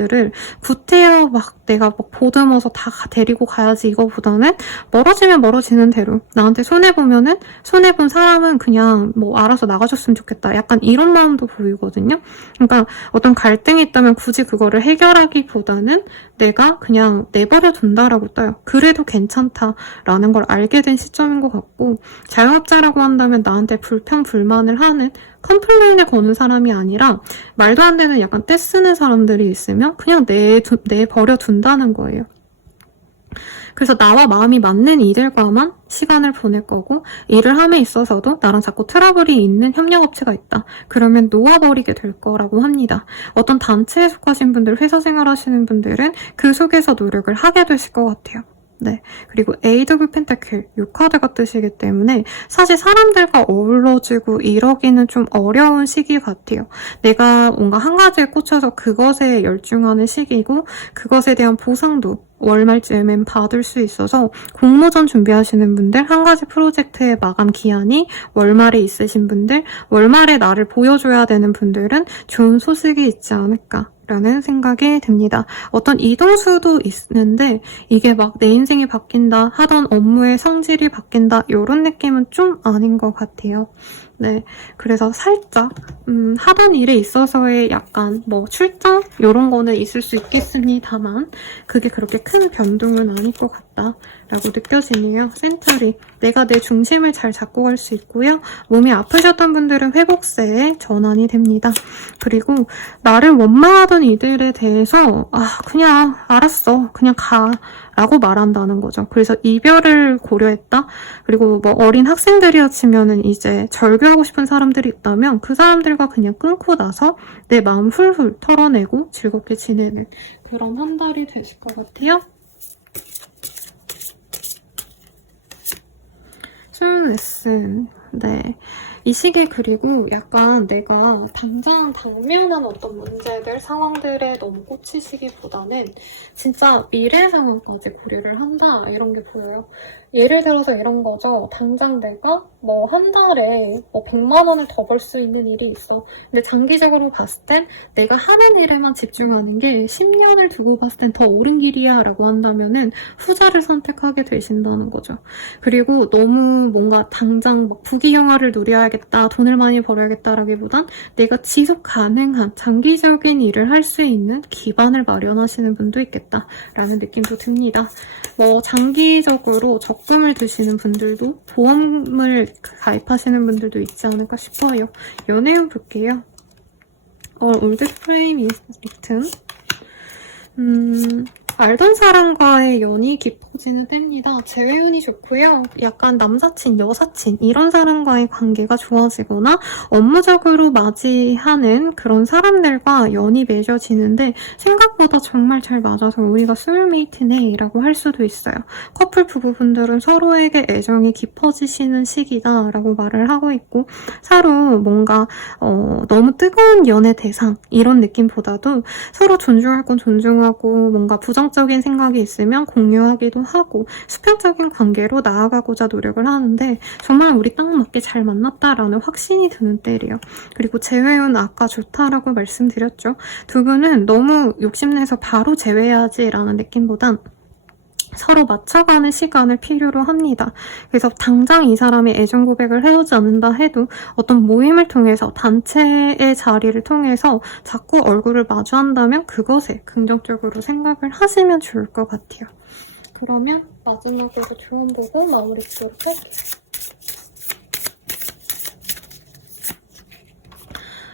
구태여 막 내가 막 보듬어서 다 데리고 가야지 이거보다는 멀어지면 멀어지는 대로 나한테 손해보면은 손해본 사람은 그냥 뭐 알아서 나가줬으면 좋겠다. 약간 이런 마음도 보이거든요. 그러니까 어떤 갈등이 있다면 굳이 그거를 해결하기보다는 내가 그냥 내버려 둔다라고 떠요. 그래도 괜찮다라는 걸 알게 된 시점인 것 같고 자영업자라고 한다면 나한테 불평, 불만을 하는 컴플레인을 거는 사람이 아니라 말도 안 되는 약간 떼쓰는 사람들이 있으면 그냥 내버려 둔다는 거예요. 그래서 나와 마음이 맞는 이들과만 시간을 보낼 거고 일을 함에 있어서도 나랑 자꾸 트러블이 있는 협력업체가 있다. 그러면 놓아버리게 될 거라고 합니다. 어떤 단체에 속하신 분들, 회사 생활하시는 분들은 그 속에서 노력을 하게 되실 것 같아요. 네. 그리고 에이드 오브 펜타클 이 카드가 뜨시기 때문에 사실 사람들과 어우러지고 이러기는 좀 어려운 시기 같아요. 내가 뭔가 한 가지에 꽂혀서 그것에 열중하는 시기고 그것에 대한 보상도 월말쯤엔 받을 수 있어서 공모전 준비하시는 분들, 한 가지 프로젝트의 마감 기한이 월말에 있으신 분들, 월말에 나를 보여줘야 되는 분들은 좋은 소식이 있지 않을까 라는 생각이 듭니다. 어떤 이동수도 있는데 이게 막 내 인생이 바뀐다, 하던 업무의 성질이 바뀐다 이런 느낌은 좀 아닌 것 같아요. 네, 그래서 살짝 하던 일에 있어서의 약간 뭐 출장 이런 거는 있을 수 있겠습니다만 그게 그렇게 큰 변동은 아닐 것 같다라고 느껴지네요. 센트리, 내가 내 중심을 잘 잡고 갈 수 있고요. 몸이 아프셨던 분들은 회복세에 전환이 됩니다. 그리고 나를 원망하던 이들에 대해서 그냥 알았어, 그냥 가 라고 말한다는 거죠. 그래서 이별을 고려했다. 그리고 뭐 어린 학생들이었으면은 이제 절교하고 싶은 사람들이 있다면 그 사람들과 그냥 끊고 나서 내 마음 훌훌 털어내고 즐겁게 지내는 그런 한 달이 되실 것 같아요. 술 레슨. 네. 이 시기에 그리고 약간 내가 당면한 어떤 문제들, 상황들에 너무 꽂히시기보다는 진짜 미래 상황까지 고려를 한다 이런 게 보여요. 예를 들어서 이런 거죠. 당장 내가 뭐 한 달에 뭐 100만 원을 더 벌 수 있는 일이 있어. 근데 장기적으로 봤을 땐 내가 하는 일에만 집중하는 게 10년을 두고 봤을 땐 더 옳은 길이야 라고 한다면은 후자를 선택하게 되신다는 거죠. 그리고 너무 뭔가 당장 막 부귀영화를 누려야겠다, 돈을 많이 벌어야겠다라기보단 내가 지속 가능한 장기적인 일을 할 수 있는 기반을 마련하시는 분도 있겠다라는 느낌도 듭니다. 뭐 장기적으로 적금을 드시는 분들도 보험을 가입하시는 분들도 있지 않을까 싶어요. 연애운 볼게요. 올드 프레임 리튼. 알던 사람과의 연이 깊어 지는 때입니다. 재회운이 좋고요. 약간 남사친, 여사친 이런 사람과의 관계가 좋아지거나 업무적으로 맞이하는 그런 사람들과 연이 맺어지는데 생각보다 정말 잘 맞아서 우리가 소울메이트네 라고 할 수도 있어요. 커플 부부분들은 서로에게 애정이 깊어지시는 시기다 라고 말을 하고 있고 서로 뭔가 너무 뜨거운 연애 대상 이런 느낌보다도 서로 존중할 건 존중하고 뭔가 부정적인 생각이 있으면 공유하기도 하고 수평적인 관계로 나아가고자 노력을 하는데 정말 우리 딱 맞게 잘 만났다라는 확신이 드는 때이에요. 그리고 재회운 아까 좋다라고 말씀드렸죠. 두 분은 너무 욕심내서 바로 재회해야지라는 느낌보단 서로 맞춰가는 시간을 필요로 합니다. 그래서 당장 이 사람이 애정 고백을 해오지 않는다 해도 어떤 모임을 통해서 단체의 자리를 통해서 자꾸 얼굴을 마주한다면 그것에 긍정적으로 생각을 하시면 좋을 것 같아요. 그러면 마지막으로 조언 보고 마무리 짓도록 할게요.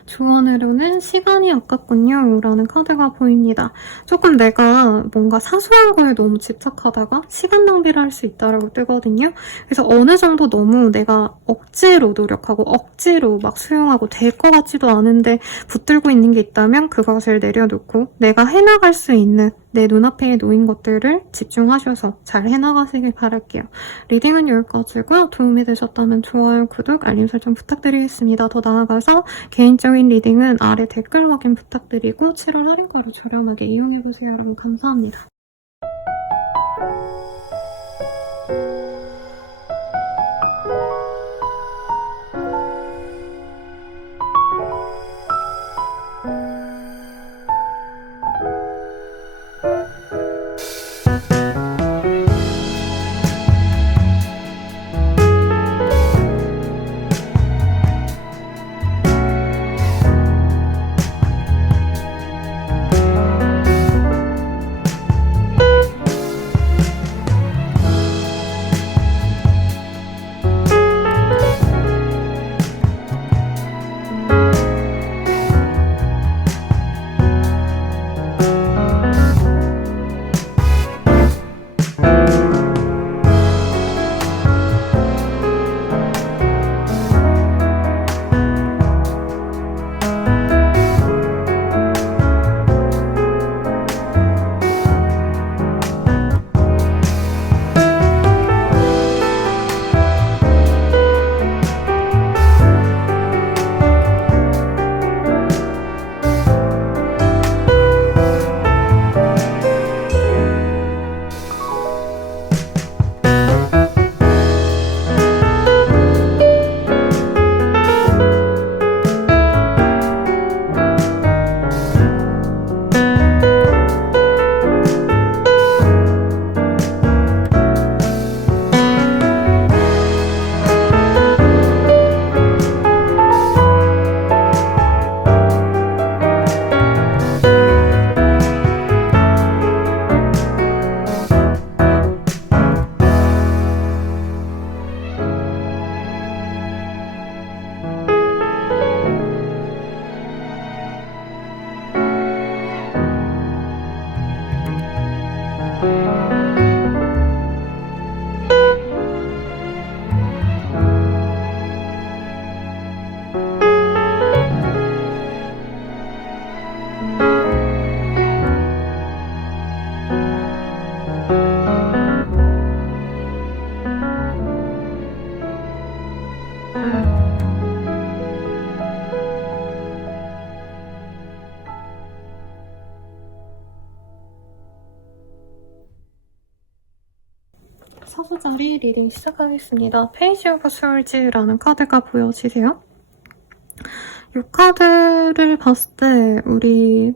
조언으로는 시간이 아깝군요 라는 카드가 보입니다. 조금 내가 뭔가 사소한 거에 너무 집착하다가 시간 낭비를 할 수 있다라고 뜨거든요. 그래서 어느 정도 너무 내가 억지로 노력하고 억지로 막 수용하고 될 것 같지도 않은데 붙들고 있는 게 있다면 그것을 내려놓고 내가 해나갈 수 있는 내 눈앞에 놓인 것들을 집중하셔서 잘 해나가시길 바랄게요. 리딩은 여기까지고요. 도움이 되셨다면 좋아요, 구독, 알림 설정 부탁드리겠습니다. 더 나아가서 개인적인 리딩은 아래 댓글 확인 부탁드리고 7월 할인가로 저렴하게 이용해보세요. 여러분 감사합니다. 사수자리 리딩 시작하겠습니다. 페이지 오브 솔즈라는 카드가 보여지세요? 이 카드를 봤을 때 우리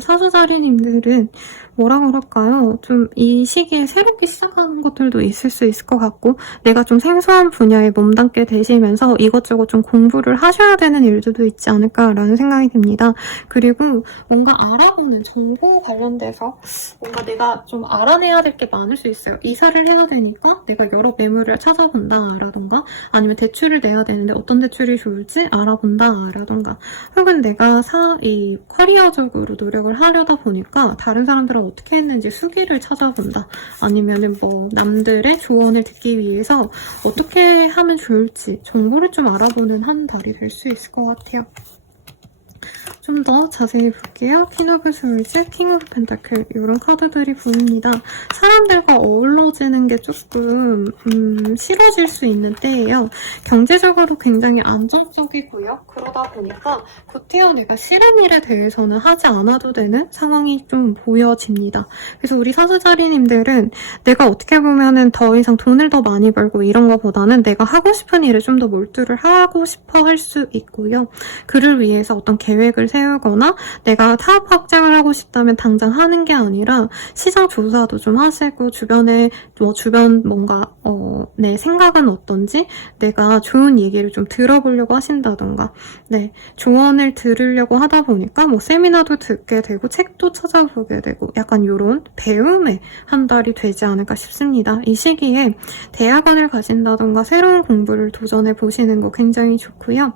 사수자리님들은 뭐라 그럴까요? 좀 이 시기에 새롭게 시작하는 것들도 있을 수 있을 것 같고 내가 좀 생소한 분야에 몸담게 되시면서 이것저것 좀 공부를 하셔야 되는 일들도 있지 않을까라는 생각이 듭니다. 그리고 뭔가 알아보는 정보 관련돼서 뭔가 내가 좀 알아내야 될 게 많을 수 있어요. 이사를 해야 되니까 내가 여러 매물을 찾아본다라던가 아니면 대출을 내야 되는데 어떤 대출이 좋을지 알아본다라던가 혹은 내가 이 커리어적으로 노력을 하려다 보니까 다른 사람들은 어떻게 했는지 수기를 찾아본다. 아니면은 뭐 남들의 조언을 듣기 위해서 어떻게 하면 좋을지 정보를 좀 알아보는 한 달이 될 수 있을 것 같아요. 좀 더 자세히 볼게요. 퀸 오브 스월즈, 킹 오브 펜타클 이런 카드들이 보입니다. 사람들과 어우러지는 게 조금 싫어질 수 있는 때예요. 경제적으로 굉장히 안정적이고요. 그러다 보니까 곧이어 내가 싫은 일에 대해서는 하지 않아도 되는 상황이 좀 보여집니다. 그래서 우리 사수자리님들은 내가 어떻게 보면은 더 이상 돈을 더 많이 벌고 이런 거보다는 내가 하고 싶은 일에 좀 더 몰두를 하고 싶어 할 수 있고요. 그를 위해서 어떤 계획을 세우거나 내가 사업 확장을 하고 싶다면 당장 하는 게 아니라 시장 조사도 좀 하시고 주변에 주변 뭔가 내 생각은 어떤지 내가 좋은 얘기를 좀 들어보려고 하신다던가 조언을 들으려고 하다 보니까 뭐 세미나도 듣게 되고 책도 찾아보게 되고 약간 이런 배움의 한 달이 되지 않을까 싶습니다. 이 시기에 대학원을 가신다던가 새로운 공부를 도전해 보시는 거 굉장히 좋고요.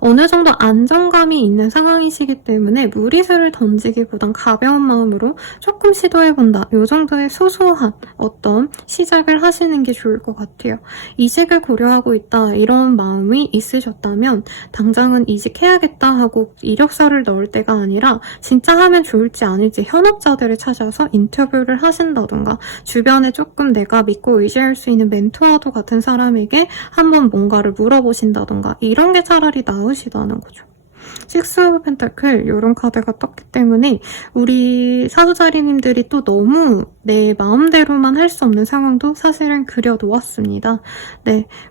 어느 정도 안정감이 있는 상황이시기 때문에 무리수를 던지기보단 가벼운 마음으로 조금 시도해본다. 이 정도의 소소한 어떤 시작을 하시는 게 좋을 것 같아요. 이직을 고려하고 있다 이런 마음이 있으셨다면 당장은 이직해야겠다 하고 이력서를 넣을 때가 아니라 진짜 하면 좋을지 아닐지 현업자들을 찾아서 인터뷰를 하신다던가 주변에 조금 내가 믿고 의지할 수 있는 멘토와도 같은 사람에게 한번 뭔가를 물어보신다던가 이런 게 차라리 나으시다는 거죠. 식스 오브 펜타클 이런 카드가 떴기 때문에 우리 사수자리님들이 또 너무 내 마음대로만 할 수 없는 상황도 사실은 그려놓았습니다.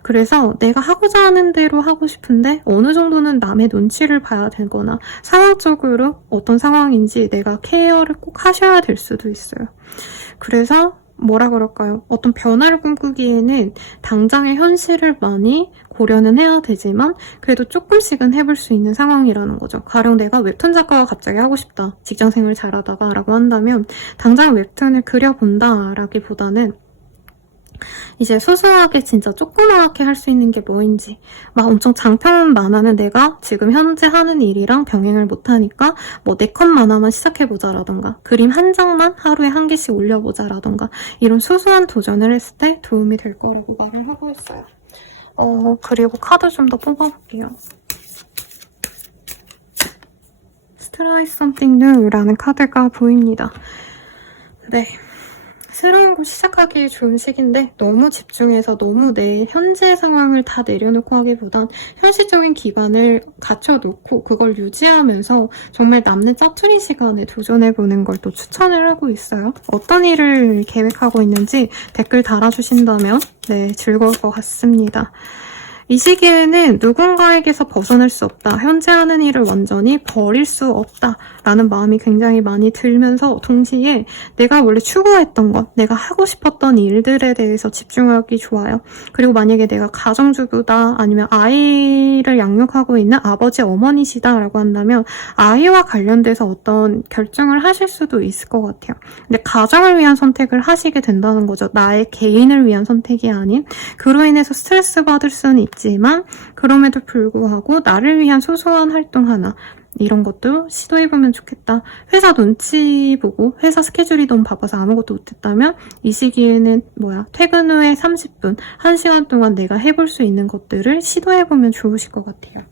그래서 내가 하고자 하는 대로 하고 싶은데 어느 정도는 남의 눈치를 봐야 되거나 상황적으로 어떤 상황인지 내가 케어를 꼭 하셔야 될 수도 있어요. 그래서 뭐라 그럴까요? 어떤 변화를 꿈꾸기에는 당장의 현실을 많이 고려는 해야 되지만 그래도 조금씩은 해볼 수 있는 상황이라는 거죠. 가령 내가 웹툰 작가가 갑자기 하고 싶다. 직장생활 잘하다가 라고 한다면 당장 웹툰을 그려본다 라기보다는 이제 소소하게 진짜 조그맣게 할 수 있는 게 뭐인지 막 엄청 장편 만화는 내가 지금 현재 하는 일이랑 병행을 못하니까 뭐 4컷 만화만 시작해보자라던가 그림 한 장만 하루에 1개씩 올려보자라던가 이런 소소한 도전을 했을 때 도움이 될 거라고 말을 하고 있어요. 그리고 카드 좀 더 뽑아볼게요. Try something new라는 카드가 보입니다. 새로운 거 시작하기 좋은 시기인데 너무 집중해서 너무 내 현재 상황을 다 내려놓고 하기보단 현실적인 기반을 갖춰놓고 그걸 유지하면서 정말 남는 짜투리 시간에 도전해보는 걸 또 추천을 하고 있어요. 어떤 일을 계획하고 있는지 댓글 달아주신다면 즐거울 것 같습니다. 이 시기에는 누군가에게서 벗어날 수 없다. 현재 하는 일을 완전히 버릴 수 없다. 라는 마음이 굉장히 많이 들면서 동시에 내가 원래 추구했던 것, 내가 하고 싶었던 일들에 대해서 집중하기 좋아요. 그리고 만약에 내가 가정주부다 아니면 아이를 양육하고 있는 아버지, 어머니시다 라고 한다면 아이와 관련돼서 어떤 결정을 하실 수도 있을 것 같아요. 근데 가정을 위한 선택을 하시게 된다는 거죠. 나의 개인을 위한 선택이 아닌 그로 인해서 스트레스 받을 수는 있지만 그럼에도 불구하고 나를 위한 소소한 활동 하나 이런 것도 시도해보면 좋겠다. 회사 눈치 보고 회사 스케줄이 너무 바빠서 아무것도 못했다면 이 시기에는 퇴근 후에 30분, 1시간 동안 내가 해볼 수 있는 것들을 시도해보면 좋으실 것 같아요.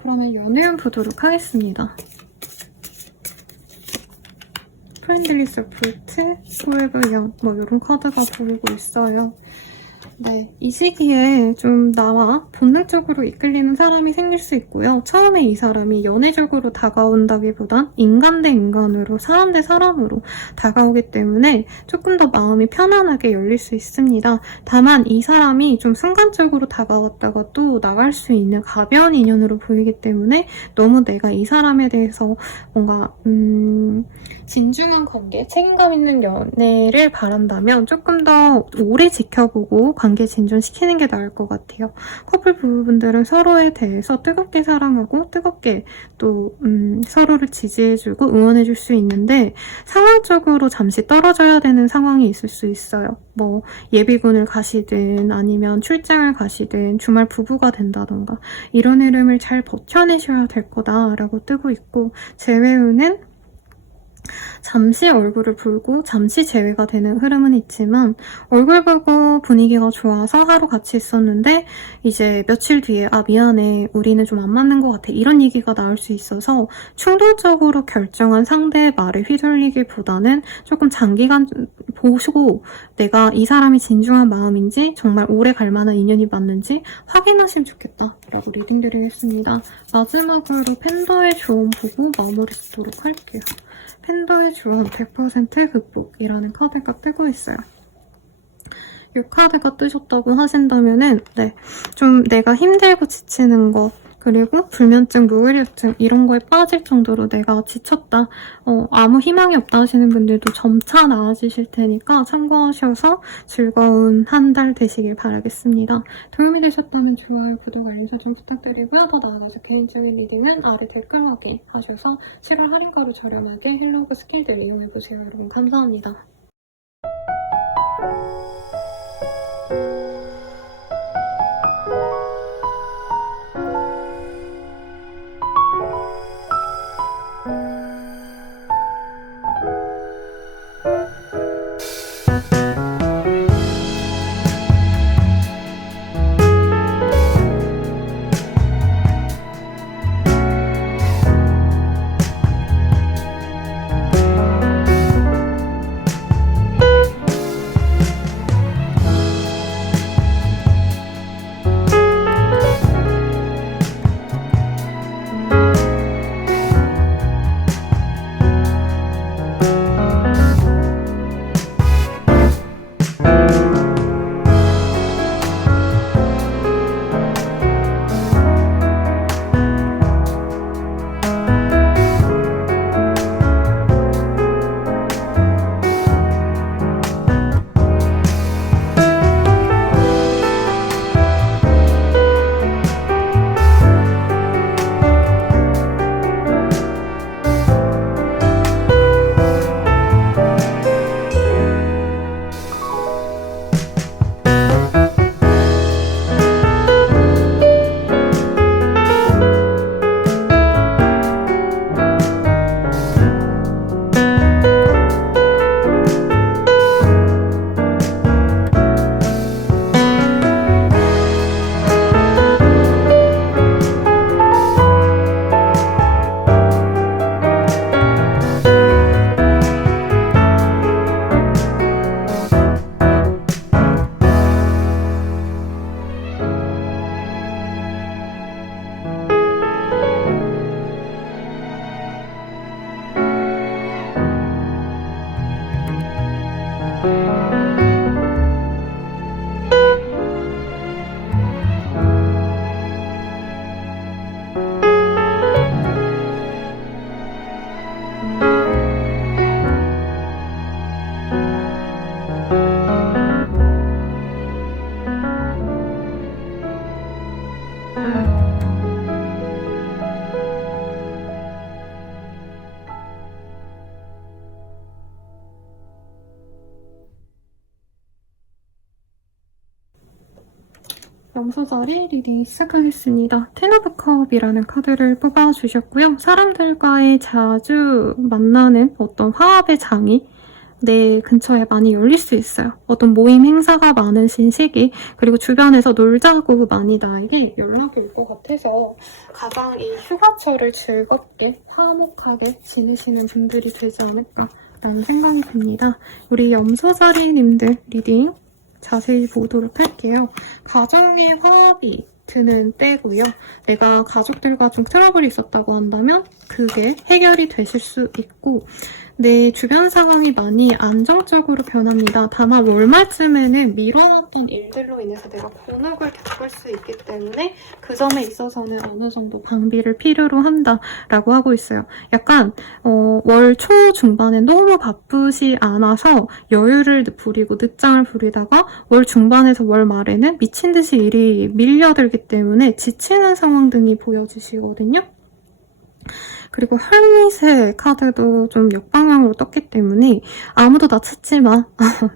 그러면 연애운 보도록 하겠습니다. 프렌들리 서포트, 포에버 영 이런 카드가 보이고 있어요. 이 시기에 좀 나와 본능적으로 이끌리는 사람이 생길 수 있고요. 처음에 이 사람이 연애적으로 다가온다기보단 인간 대 인간으로, 사람 대 사람으로 다가오기 때문에 조금 더 마음이 편안하게 열릴 수 있습니다. 다만 이 사람이 좀 순간적으로 다가왔다가 또 나갈 수 있는 가벼운 인연으로 보이기 때문에 너무 내가 이 사람에 대해서 뭔가 진중한 관계, 책임감 있는 연애를 바란다면 조금 더 오래 지켜보고 관계 진전시키는 게 나을 것 같아요. 커플 부부분들은 서로에 대해서 뜨겁게 사랑하고 뜨겁게 또 서로를 지지해주고 응원해줄 수 있는데 상황적으로 잠시 떨어져야 되는 상황이 있을 수 있어요. 예비군을 가시든 아니면 출장을 가시든 주말 부부가 된다던가 이런 흐름을 잘 버텨내셔야 될 거다라고 뜨고 있고 제외우는 잠시 얼굴을 불고 잠시 제외가 되는 흐름은 있지만 얼굴 보고 분위기가 좋아서 하루 같이 있었는데 이제 며칠 뒤에 아 미안해 우리는 좀 안 맞는 것 같아 이런 얘기가 나올 수 있어서 충동적으로 결정한 상대의 말에 휘둘리기보다는 조금 장기간 보시고 내가 이 사람이 진중한 마음인지 정말 오래 갈 만한 인연이 맞는지 확인하시면 좋겠다 라고 리딩 드리겠습니다. 마지막으로 팬더의 조언 보고 마무리 짓도록 할게요. 팬더의 조언 100% 극복이라는 카드가 뜨고 있어요. 이 카드가 뜨셨다고 하신다면은 좀 내가 힘들고 지치는 것 그리고 불면증, 무기력증 이런 거에 빠질 정도로 내가 지쳤다, 아무 희망이 없다 하시는 분들도 점차 나아지실 테니까 참고하셔서 즐거운 한 달 되시길 바라겠습니다. 도움이 되셨다면 좋아요, 구독, 알림 설정 부탁드리고요. 더 나아가서 개인적인 리딩은 아래 댓글 확인하셔서 7월 할인가로 저렴하게 헬로그 스킬들 이용해보세요. 여러분 감사합니다. 염소자리 리딩 시작하겠습니다. 텐 오브 컵이라는 카드를 뽑아주셨고요. 사람들과의 자주 만나는 어떤 화합의 장이 내 근처에 많이 열릴 수 있어요. 어떤 모임 행사가 많으신 시기, 그리고 주변에서 놀자고 많이 나에게 연락이 올 것 같아서 가장 이 휴가철을 즐겁게 화목하게 지내시는 분들이 되지 않을까라는 생각이 듭니다. 우리 염소자리님들 리딩 자세히 보도록 할게요. 가정의 화합이 드는 때고요. 내가 가족들과 좀 트러블이 있었다고 한다면 그게 해결이 되실 수 있고 내 주변 상황이 많이 안정적으로 변합니다. 다만 월말쯤에는 미뤄왔던 일들로 인해서 내가 곤혹을 겪을 수 있기 때문에 그 점에 있어서는 어느 정도 방비를 필요로 한다라고 하고 있어요. 약간 월 초 중반에 너무 바쁘시 않아서 여유를 부리고 늦장을 부리다가 월 중반에서 월 말에는 미친 듯이 일이 밀려들기 때문에 지치는 상황 등이 보여지시거든요. 그리고 헐밋의 카드도 좀 역방향으로 떴기 때문에 아무도 나 찾지 마.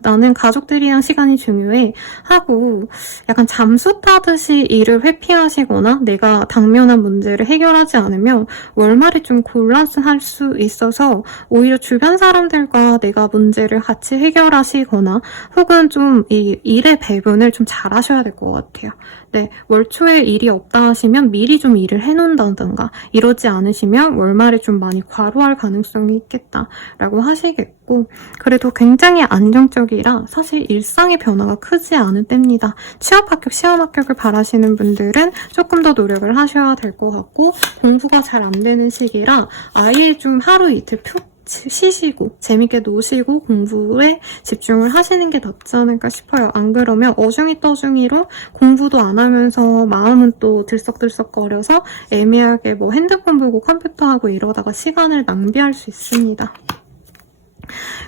나는 가족들이랑 시간이 중요해. 하고 약간 잠수 타듯이 일을 회피하시거나 내가 당면한 문제를 해결하지 않으면 월말에 좀 곤란할 수 있어서 오히려 주변 사람들과 내가 문제를 같이 해결하시거나 혹은 좀 이 일의 배분을 좀 잘 하셔야 될 것 같아요. 네, 월 초에 일이 없다 하시면 미리 좀 일을 해놓는다든가 이러지 않으시면 월말에 좀 많이 과로할 가능성이 있겠다라고 하시겠고 그래도 굉장히 안정적이라 사실 일상의 변화가 크지 않은 때입니다. 취업 합격, 시험 합격을 바라시는 분들은 조금 더 노력을 하셔야 될 것 같고 공부가 잘 안 되는 시기라 아예 좀 하루 이틀 푹 쉬시고 재밌게 노시고 공부에 집중을 하시는 게 낫지 않을까 싶어요. 안 그러면 어중이 떠중이로 공부도 안 하면서 마음은 또 들썩들썩거려서 애매하게 뭐 핸드폰 보고 컴퓨터 하고 이러다가 시간을 낭비할 수 있습니다.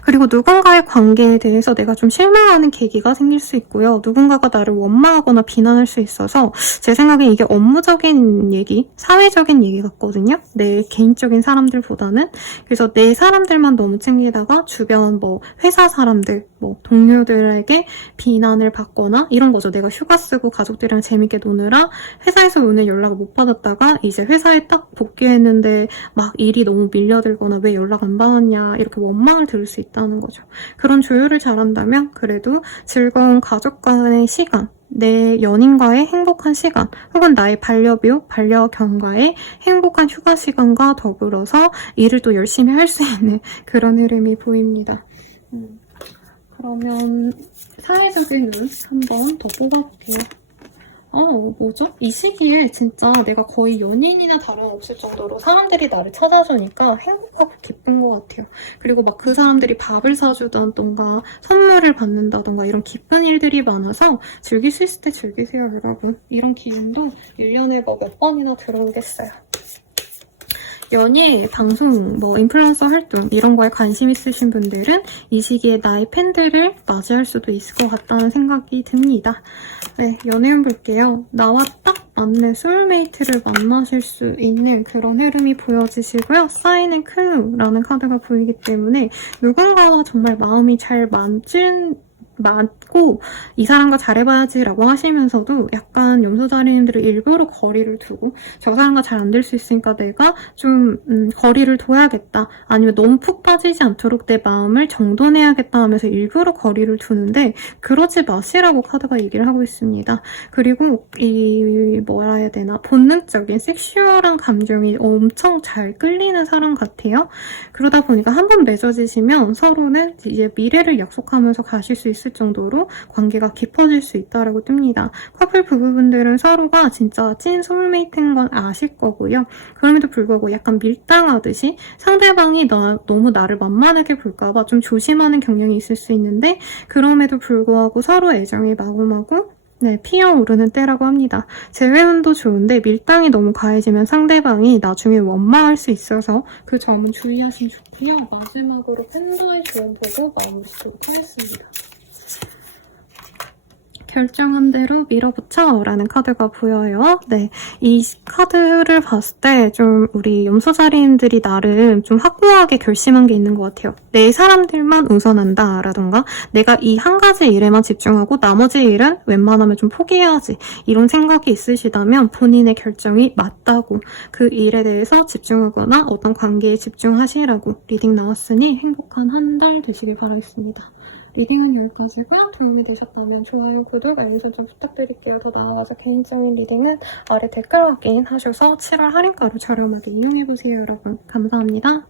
그리고 누군가의 관계에 대해서 내가 좀 실망하는 계기가 생길 수 있고요. 누군가가 나를 원망하거나 비난할 수 있어서 제 생각엔 이게 업무적인 얘기, 사회적인 얘기 같거든요. 내 개인적인 사람들보다는. 그래서 내 사람들만 너무 챙기다가 주변 뭐 회사 사람들, 뭐 동료들에게 비난을 받거나 이런 거죠. 내가 휴가 쓰고 가족들이랑 재밌게 노느라 회사에서 오늘 연락을 못 받았다가 이제 회사에 딱 복귀했는데 막 일이 너무 밀려들거나 왜 연락 안 받았냐 이렇게 원망을 들을 수 있다는 거죠. 그런 조율을 잘한다면 그래도 즐거운 가족 간의 시간, 내 연인과의 행복한 시간, 혹은 나의 반려묘, 반려견과의 행복한 휴가 시간과 더불어서 일을 또 열심히 할 수 있는 그런 흐름이 보입니다. 그러면 사회적인 눈 한번 더 뽑아볼게요. 뭐죠? 이 시기에 진짜 내가 거의 연인이나 다름없을 정도로 사람들이 나를 찾아주니까 행복하고 기쁜 것 같아요. 그리고 막 그 사람들이 밥을 사주던가 선물을 받는다던가 이런 기쁜 일들이 많아서 즐길 수 있을 때 즐기세요, 여러분. 이런 기운도 1년에 뭐 몇 번이나 들어오겠어요. 연예, 방송, 뭐 인플루언서 활동 이런 거에 관심 있으신 분들은 이 시기에 나의 팬들을 맞이할 수도 있을 것 같다는 생각이 듭니다. 네, 연애운 볼게요. 나와 딱 맞는 소울메이트를 만나실 수 있는 그런 흐름이 보여지시고요. 사인은 클루라는 카드가 보이기 때문에 누군가와 정말 마음이 잘 맞고 이 사람과 잘해봐야지라고 하시면서도 약간 염소자리님들을 일부러 거리를 두고 저 사람과 잘 안 될 수 있으니까 내가 좀 거리를 둬야겠다 아니면 너무 푹 빠지지 않도록 내 마음을 정돈해야겠다 하면서 일부러 거리를 두는데 그러지 마시라고 카드가 얘기를 하고 있습니다. 그리고 이 뭐라 해야 되나 본능적인 섹슈얼한 감정이 엄청 잘 끌리는 사람 같아요. 그러다 보니까 한번 맺어지시면 서로는 이제 미래를 약속하면서 가실 수 있을 정도로 관계가 깊어질 수 있다라고 뜹니다. 커플 부부분들은 서로가 진짜 찐 소울메이트인 건 아실 거고요. 그럼에도 불구하고 약간 밀당하듯이 상대방이 너무 나를 만만하게 볼까봐 좀 조심하는 경향이 있을 수 있는데 그럼에도 불구하고 서로 애정이 마구마구 피어오르는 때라고 합니다. 재회운도 좋은데 밀당이 너무 가해지면 상대방이 나중에 원망할 수 있어서 그 점은 주의하시면 좋고요. 마지막으로 팬더의 조언 보고 마무리 짓도록 하겠습니다. 결정한 대로 밀어붙여 라는 카드가 보여요. 네, 이 카드를 봤을 때 좀 우리 염소자리님들이 나름 좀 확고하게 결심한 게 있는 것 같아요. 내 사람들만 우선한다 라던가 내가 이 한 가지 일에만 집중하고 나머지 일은 웬만하면 좀 포기해야지 이런 생각이 있으시다면 본인의 결정이 맞다고 그 일에 대해서 집중하거나 어떤 관계에 집중하시라고 리딩 나왔으니 행복한 한 달 되시길 바라겠습니다. 리딩은 여기까지고요. 도움이 되셨다면 좋아요, 구독, 알림 설정 부탁드릴게요. 더 나아가서 개인적인 리딩은 아래 댓글 확인하셔서 7월 할인가로 저렴하게 이용해보세요, 여러분. 감사합니다.